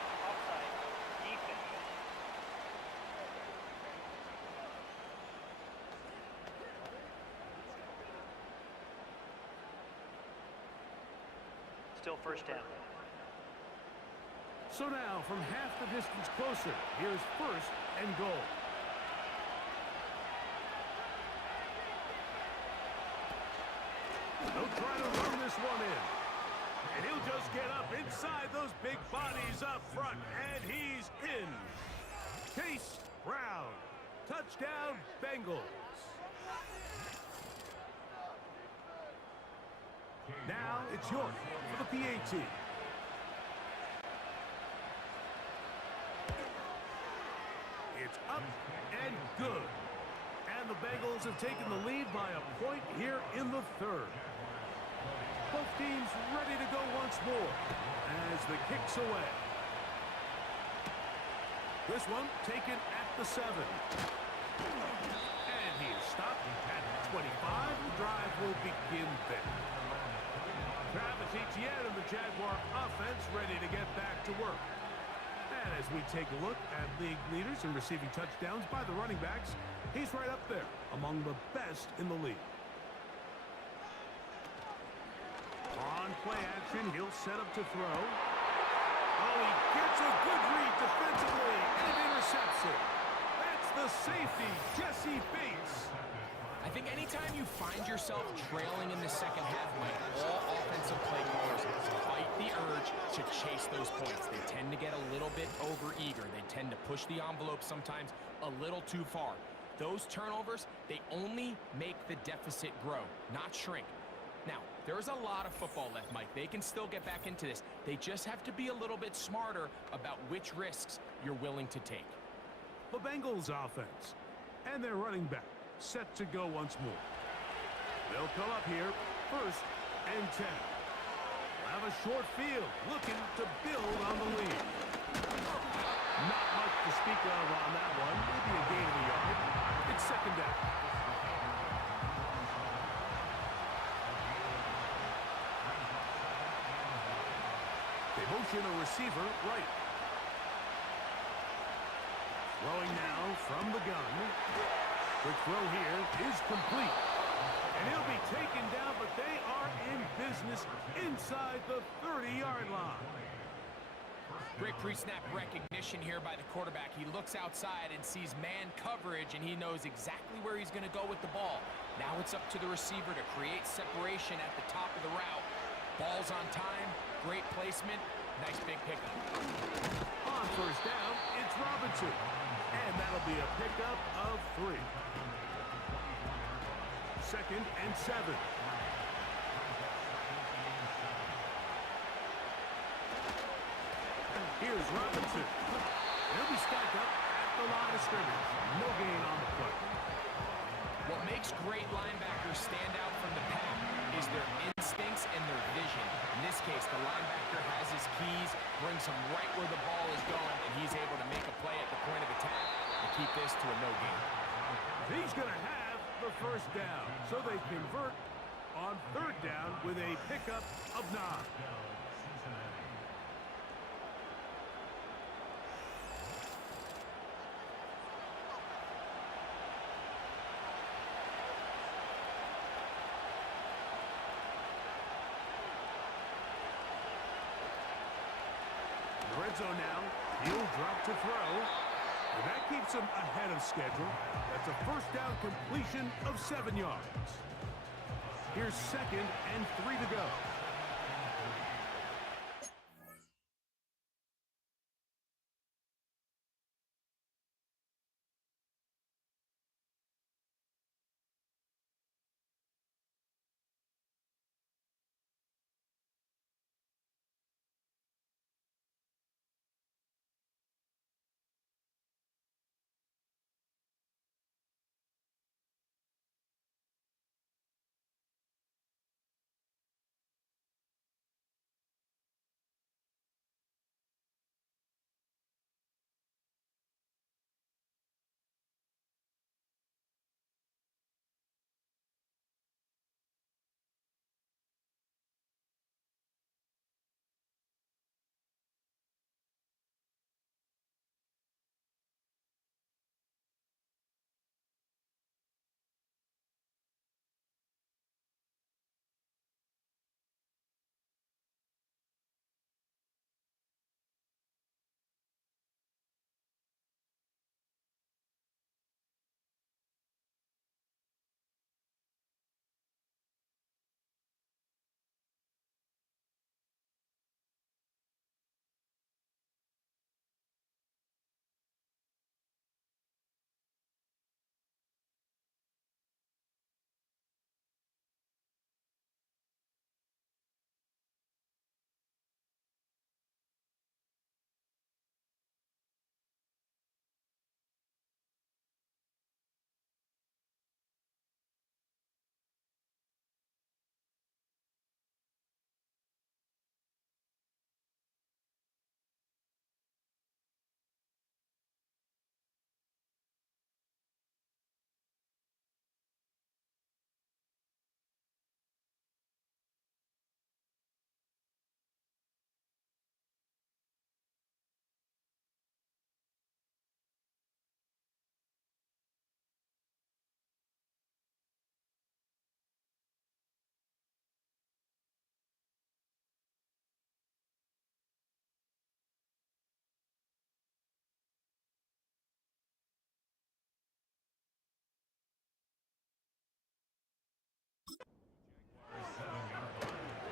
Still 1st down. So now, from half the distance closer, here's 1st and goal. They'll try to run this one in. And he'll just get up inside those big bodies up front, and he's in. Chase Brown. Touchdown, Bengals. Now it's York for the PAT. It's up and good. And the Bengals have taken the lead by a point here in the 3rd. Both teams ready to go once more as the kick's away. This one taken at the 7. And he is stopped at 25. The drive will begin there. Travis Etienne and the Jaguar offense ready to get back to work. And as we take a look at league leaders in receiving touchdowns by the running backs, he's right up there among the best in the league. On play action, he'll set up to throw. Oh, he gets a good read defensively and intercepts it. That's the safety, Jesse Bates. I think anytime you find yourself trailing in the 2nd half, Mike, all offensive play callers fight the urge to chase those points. They tend to get a little bit overeager. They tend to push the envelope sometimes a little too far. Those turnovers, they only make the deficit grow, not shrink. Now, there's a lot of football left, Mike. They can still get back into this. They just have to be a little bit smarter about which risks you're willing to take. The Bengals offense and their running back set to go once more. They'll come up here 1st and 10. Have a short field looking to build on the lead. Not much to speak of on that one. Maybe a gain of a yard. It's 2nd down. They motion a receiver right. Throwing now from the gun. Quick throw here is complete. And he'll be taken down, but they are in business inside the 30-yard line. Great pre-snap recognition here by the quarterback. He looks outside and sees man coverage, and he knows exactly where he's going to go with the ball. Now it's up to the receiver to create separation at the top of the route. Ball's on time, great placement, nice big pickup. On 1st down, it's Robinson. And that'll be a pickup of 3. 2nd and 7. Here's Robinson. He'll be stacked up at the line of scrimmage. No gain on the play. What makes great linebackers stand out from the pack is their instincts and their vision. In this case, the linebacker has his keys, brings him right where the ball is going, and he's able to make a play at the point of attack and keep this to a no gain. He's going to have the 1st down, so they convert on 3rd down with a pickup of 9. Red zone now. He'll drop to throw. And that keeps him ahead of schedule. That's a first down completion of 7 yards. Here's 2nd and 3 to go.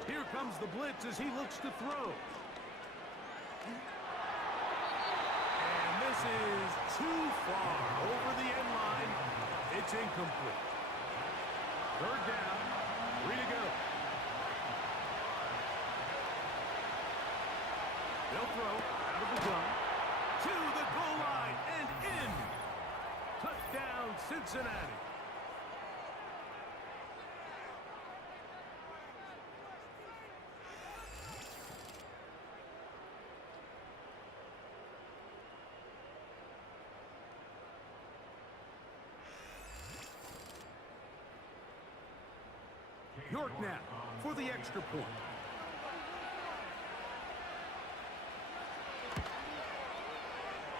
Here comes the blitz as he looks to throw. And this is too far over the end line. It's incomplete. 3rd down, 3 to go. They'll throw out of the gun to the goal line and in. Touchdown, Cincinnati. York now for the extra point.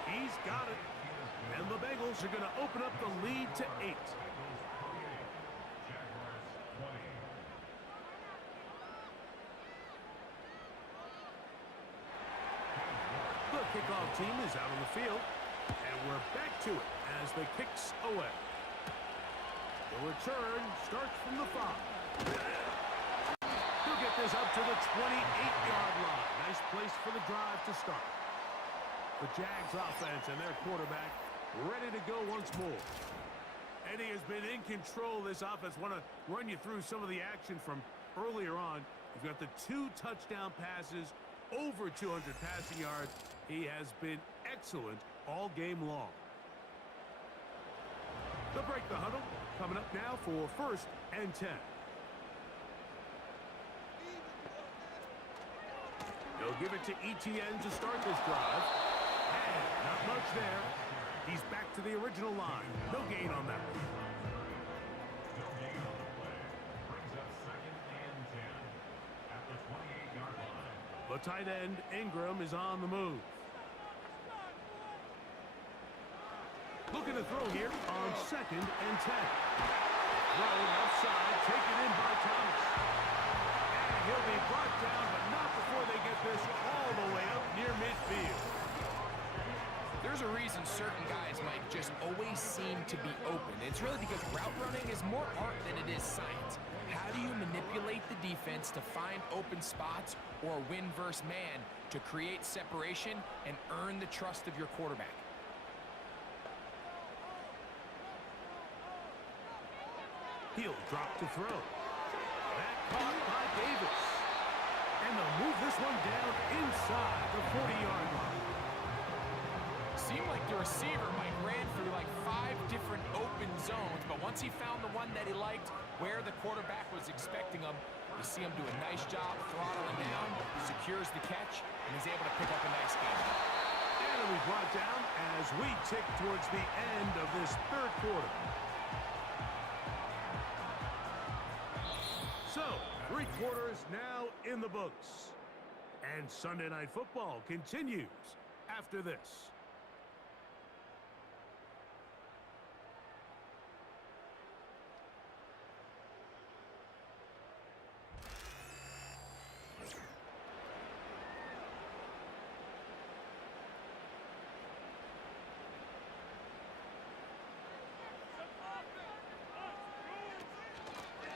He's got it. And the Bengals are going to open up the lead to 8. The kickoff team is out on the field. And we're back to it as the kick's away. The return starts from the 5. He'll get this up to the 28-yard line. Nice place for the drive to start. The Jags offense and their quarterback ready to go once more. Eddie has been in control of this offense. Want to run you through some of the action from earlier on. You've got the 2 touchdown passes, over 200 passing yards. He has been excellent all game long. They'll break the huddle. Coming up now for 1st and 10. They'll give it to ETN to start this drive. And not much there. He's back to the original line. No gain on that one. The tight end, Ingram, is on the move. Looking to throw here on 2nd and 10. Throw left side, taken in by Thomas. And he'll be brought down, but not before they get this all the way up near midfield. There's a reason certain guys, Mike, just always seem to be open. It's really because route running is more art than it is science. How do you manipulate the defense to find open spots or win versus man to create separation and earn the trust of your quarterback? He'll drop to throw. That caught by Davis. And they'll move this one down inside the 40-yard line. Seemed like the receiver, Mike, ran through like 5 different open zones, but once he found the one that he liked, where the quarterback was expecting him, you see him do a nice job throttling down, secures the catch, and he's able to pick up a nice gain. And it'll be brought down as we tick towards the end of this third quarter. So, 3 quarters now in the books. And Sunday Night Football continues after this.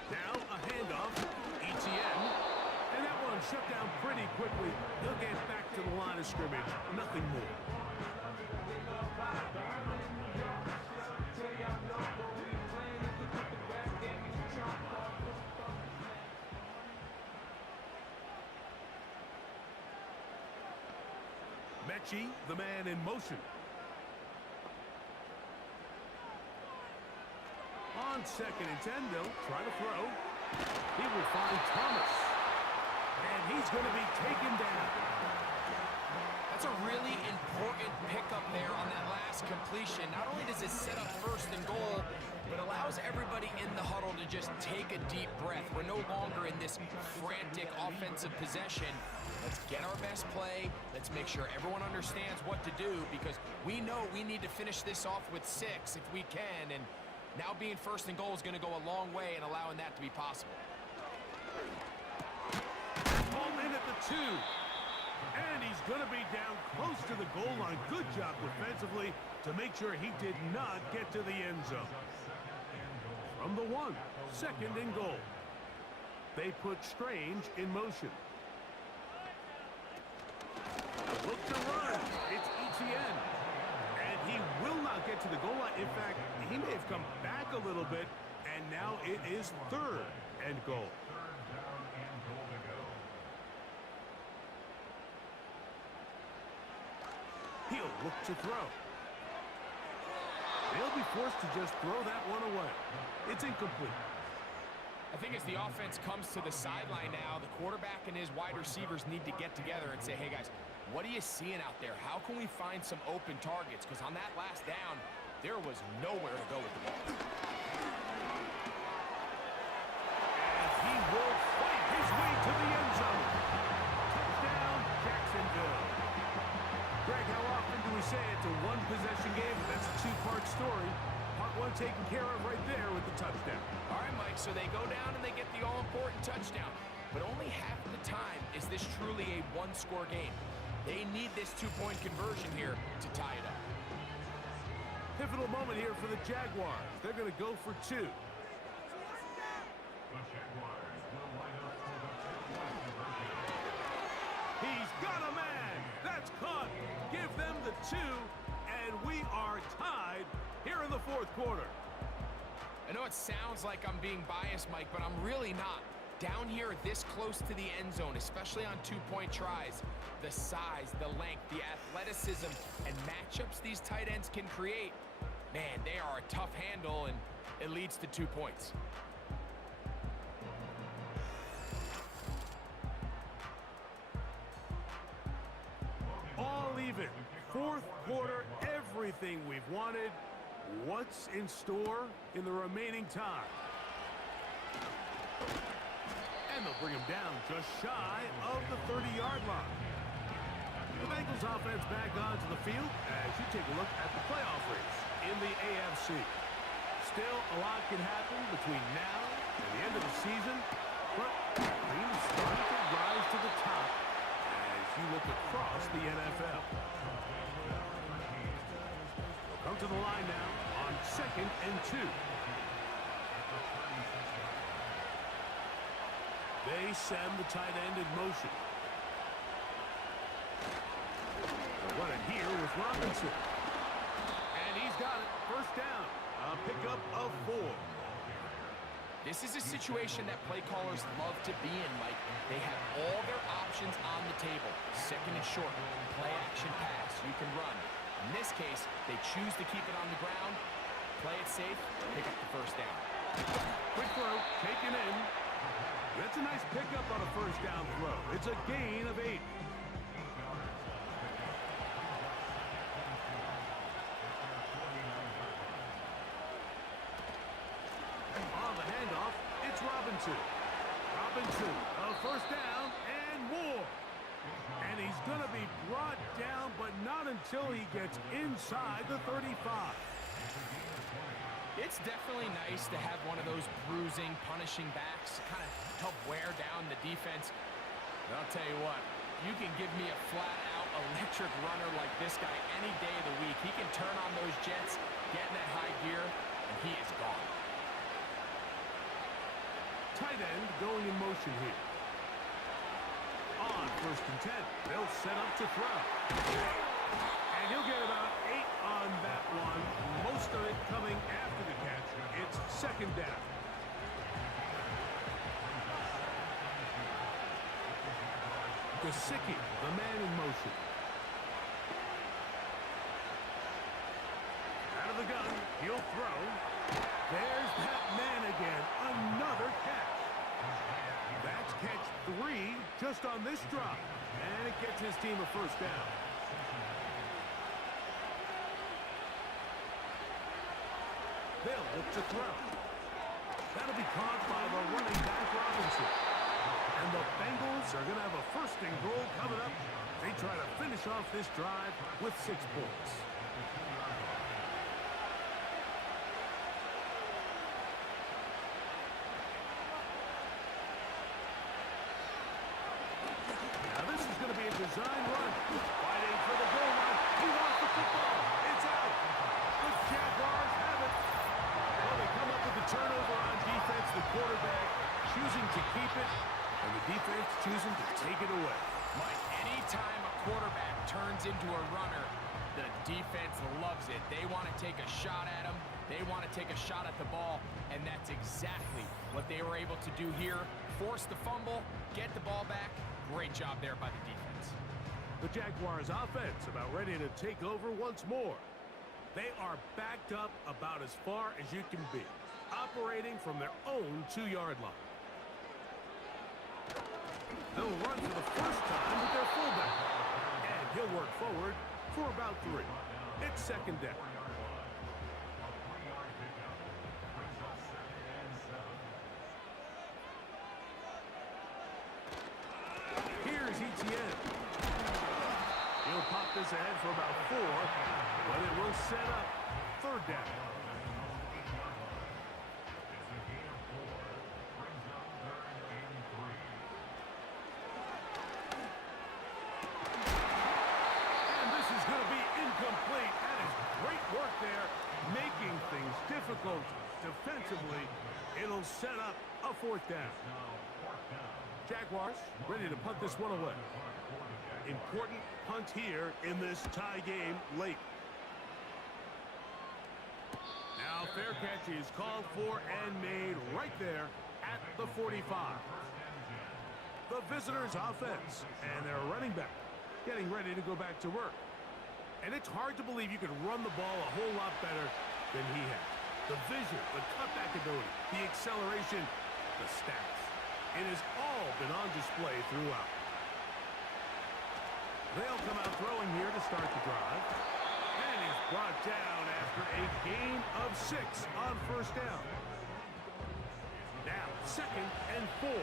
Now a handoff, ETN, and that one shut down pretty quickly. He'll get back to the line of scrimmage, nothing more. Mechie, the man in motion. On 2nd and 10, they'll try to throw. He will find Thomas. And he's going to be taken down. That's a really important pickup there on that last completion. Not only does it set up 1st and goal, but allows everybody in the huddle to just take a deep breath. We're no longer in this frantic offensive possession. Let's get our best play. Let's make sure everyone understands what to do, because we know we need to finish this off with 6 if we can. And now being 1st and goal is going to go a long way in allowing that to be possible. Ball in at the 2. And he's going to be down close to the goal line. Good job defensively to make sure he did not get to the end zone. From the 1, 2nd and goal. They put Strange in motion. Look to run. It's ETN. And he will not get to the goal line. In fact, he may have come back a little bit, and now it is 3rd and goal. He'll look to throw. They'll be forced to just throw that one away. It's incomplete. I think as the offense comes to the sideline now, the quarterback and his wide receivers need to get together and say, hey guys, what are you seeing out there? How can we find some open targets? Because on that last down, there was nowhere to go with the ball. And he will fight his way to the end zone. Touchdown, Jacksonville. Greg, how often do we say it's a one-possession game? That's a 2-part story. Part 1 taken care of right there with the touchdown. All right, Mike, so they go down and they get the all-important touchdown. But only half the time is this truly a one-score game. They need this 2-point conversion here to tie it up. Pivotal moment here for the Jaguars. They're going to go for 2. He's got a man. That's caught. Give them the 2, and we are tied here in the 4th quarter. I know it sounds like I'm being biased, Mike, but I'm really not. Down here this close to the end zone, especially on 2-point tries, the size, the length, the athleticism, and matchups these tight ends can create, man, they are a tough handle, and it leads to 2 points. All even. 4th quarter, everything we've wanted. What's in store in the remaining time? And they'll bring him down just shy of the 30-yard line. The Bengals offense back onto the field as you take a look at the playoff race in the AFC. Still, a lot can happen between now and the end of the season, but teams starting to rise to the top as you look across the NFL. down to the line now on 2nd and 2. They send the tight end in motion. They'll run it here with Robinson. And he's got it. First down. A pickup of 4. This is a situation that play callers love to be in, Mike. They have all their options on the table. 2nd and short, play action pass, you can run. In this case, they choose to keep it on the ground, play it safe, pick up the first down. Quick throw, taken in. That's a nice pickup on a first down throw. It's a gain of 8. On the handoff, it's Robinson. Robinson, a first down and more. And he's going to be brought down, but not until he gets inside the 35. It's definitely nice to have one of those bruising, punishing backs, kind of help wear down the defense. But I'll tell you what, you can give me a flat-out electric runner like this guy any day of the week. He can turn on those jets, get in that high gear, and he is gone. Tight end going in motion here. On 1st and 10, they'll set up to throw. And he'll get about 8 on that one. Most of it coming after the catch. It's 2nd down. Gesicki, the man in motion. Out of the gun, he'll throw. There's that man again. Another catch. That's catch 3 just on this drop. And it gets his team a first down. They'll look to throw. That'll be caught by the running back Robinson. And the Bengals are going to have a 1st and goal coming up. They try to finish off this drive with 6 points. Now this is going to be a design run. Fighting for the goal line. He wants the football. It's out. The Jaguars have it. Well, they come up with the turnover on defense. The quarterback choosing to keep it, and the defense choosing to take it away. Mike, anytime a quarterback turns into a runner, the defense loves it. They want to take a shot at him. They want to take a shot at the ball, and that's exactly what they were able to do here. Force the fumble, get the ball back. Great job there by the defense. The Jaguars offense about ready to take over once more. They are backed up about as far as you can be, operating from their own 2-yard line. They'll run for the first time with their fullback. And he'll work forward for about 3. It's 2nd down. Here's Etienne. He'll pop this ahead for about 4, but it will set up 3rd down. Incomplete. That is great work there, making things difficult defensively. It'll set up a 4th down. Jaguars ready to punt this one away. Important punt here in this tie game late. Now fair catch is called for and made right there at the 45. The visitors' offense and their running back getting ready to go back to work. And it's hard to believe you could run the ball a whole lot better than he had. The vision, the cutback ability, the acceleration, the stats. It has all been on display throughout. They'll come out throwing here to start the drive. And he's brought down after a gain of 6 on 1st down. Now 2nd and 4.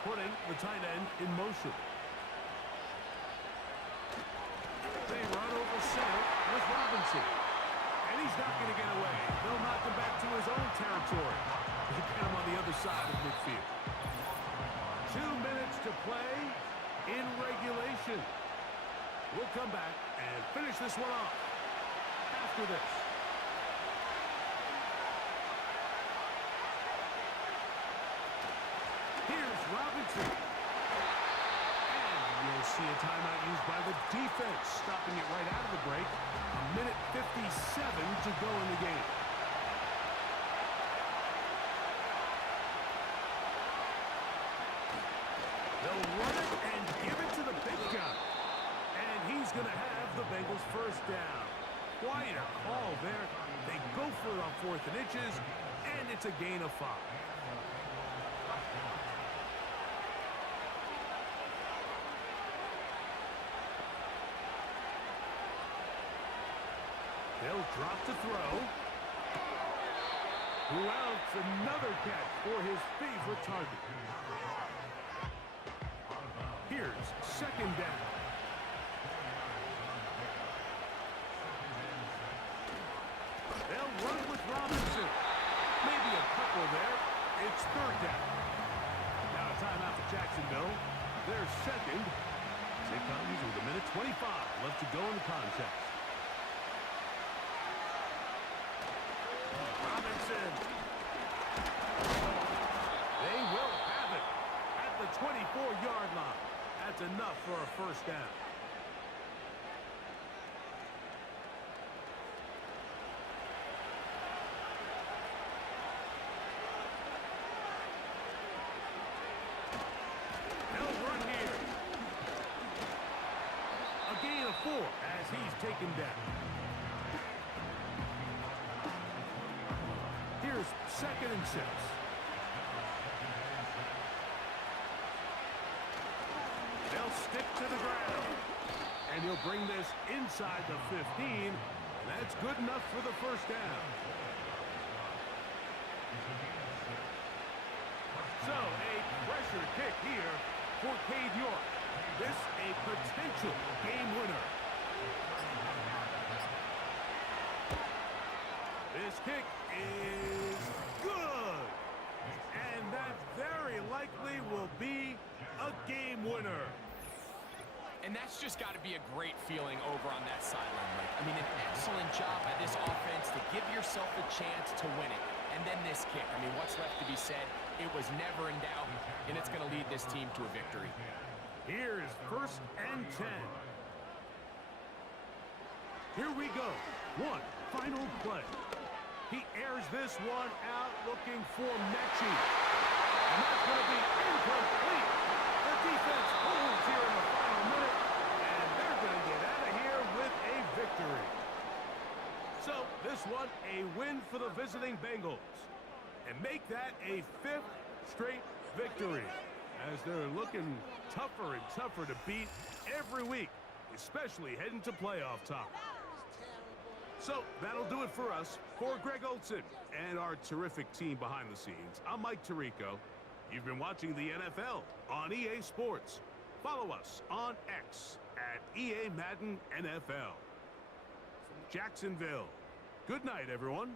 Putting the tight end in motion. They run over center with Robinson. And he's not going to get away. They'll knock him back to his own territory. They get him on the other side of midfield. 2 minutes to play. in regulation. We'll come back and finish this one off after this. Here's Robinson. And you'll see a timeout used by the defense, stopping it right out of the break. A minute 57 to go in the game. They'll run it and give it to the big guy. And he's going to have the Bengals first down. Quite a call there. They go for it on 4th and inches, and it's a gain of 5. They'll drop to throw. Who else? Another catch for his favorite target. Here's 2nd down. They'll run with Robinson. Maybe a couple there. It's 3rd down. Now a timeout for Jacksonville. Their second. It comes with a minute 25 left to go in the contest. Robinson. They will have it at the 24-yard line. That's enough for a first down. They'll run here. A gain of 4 as he's taken down. Here's 2nd and 6. They'll stick to the ground. And he'll bring this inside the 15. And that's good enough for the first down. So, a pressure kick here for Cade York. This a potential game winner. This kick is good. And that very likely will be a game winner. And that's just got to be a great feeling over on that sideline, Mike. I mean, an excellent job by this offense to give yourself a chance to win it. And then this kick. I mean, what's left to be said? It was never in doubt, and it's going to lead this team to a victory. Here is 1st and 10. Here we go. One final play. He airs this one out looking for Mechie. And that's going to be incomplete. The defense holds here in the final minute, and they're going to get out of here with a victory. So this one a win for the visiting Bengals, and make that a 5th straight victory as they're looking tougher and tougher to beat every week, especially heading to playoff time. So that'll do it for us. For Greg Olson and our terrific team behind the scenes, I'm Mike Tirico. You've been watching the NFL on EA Sports. Follow us on X at EA Madden NFL. From Jacksonville, good night, everyone.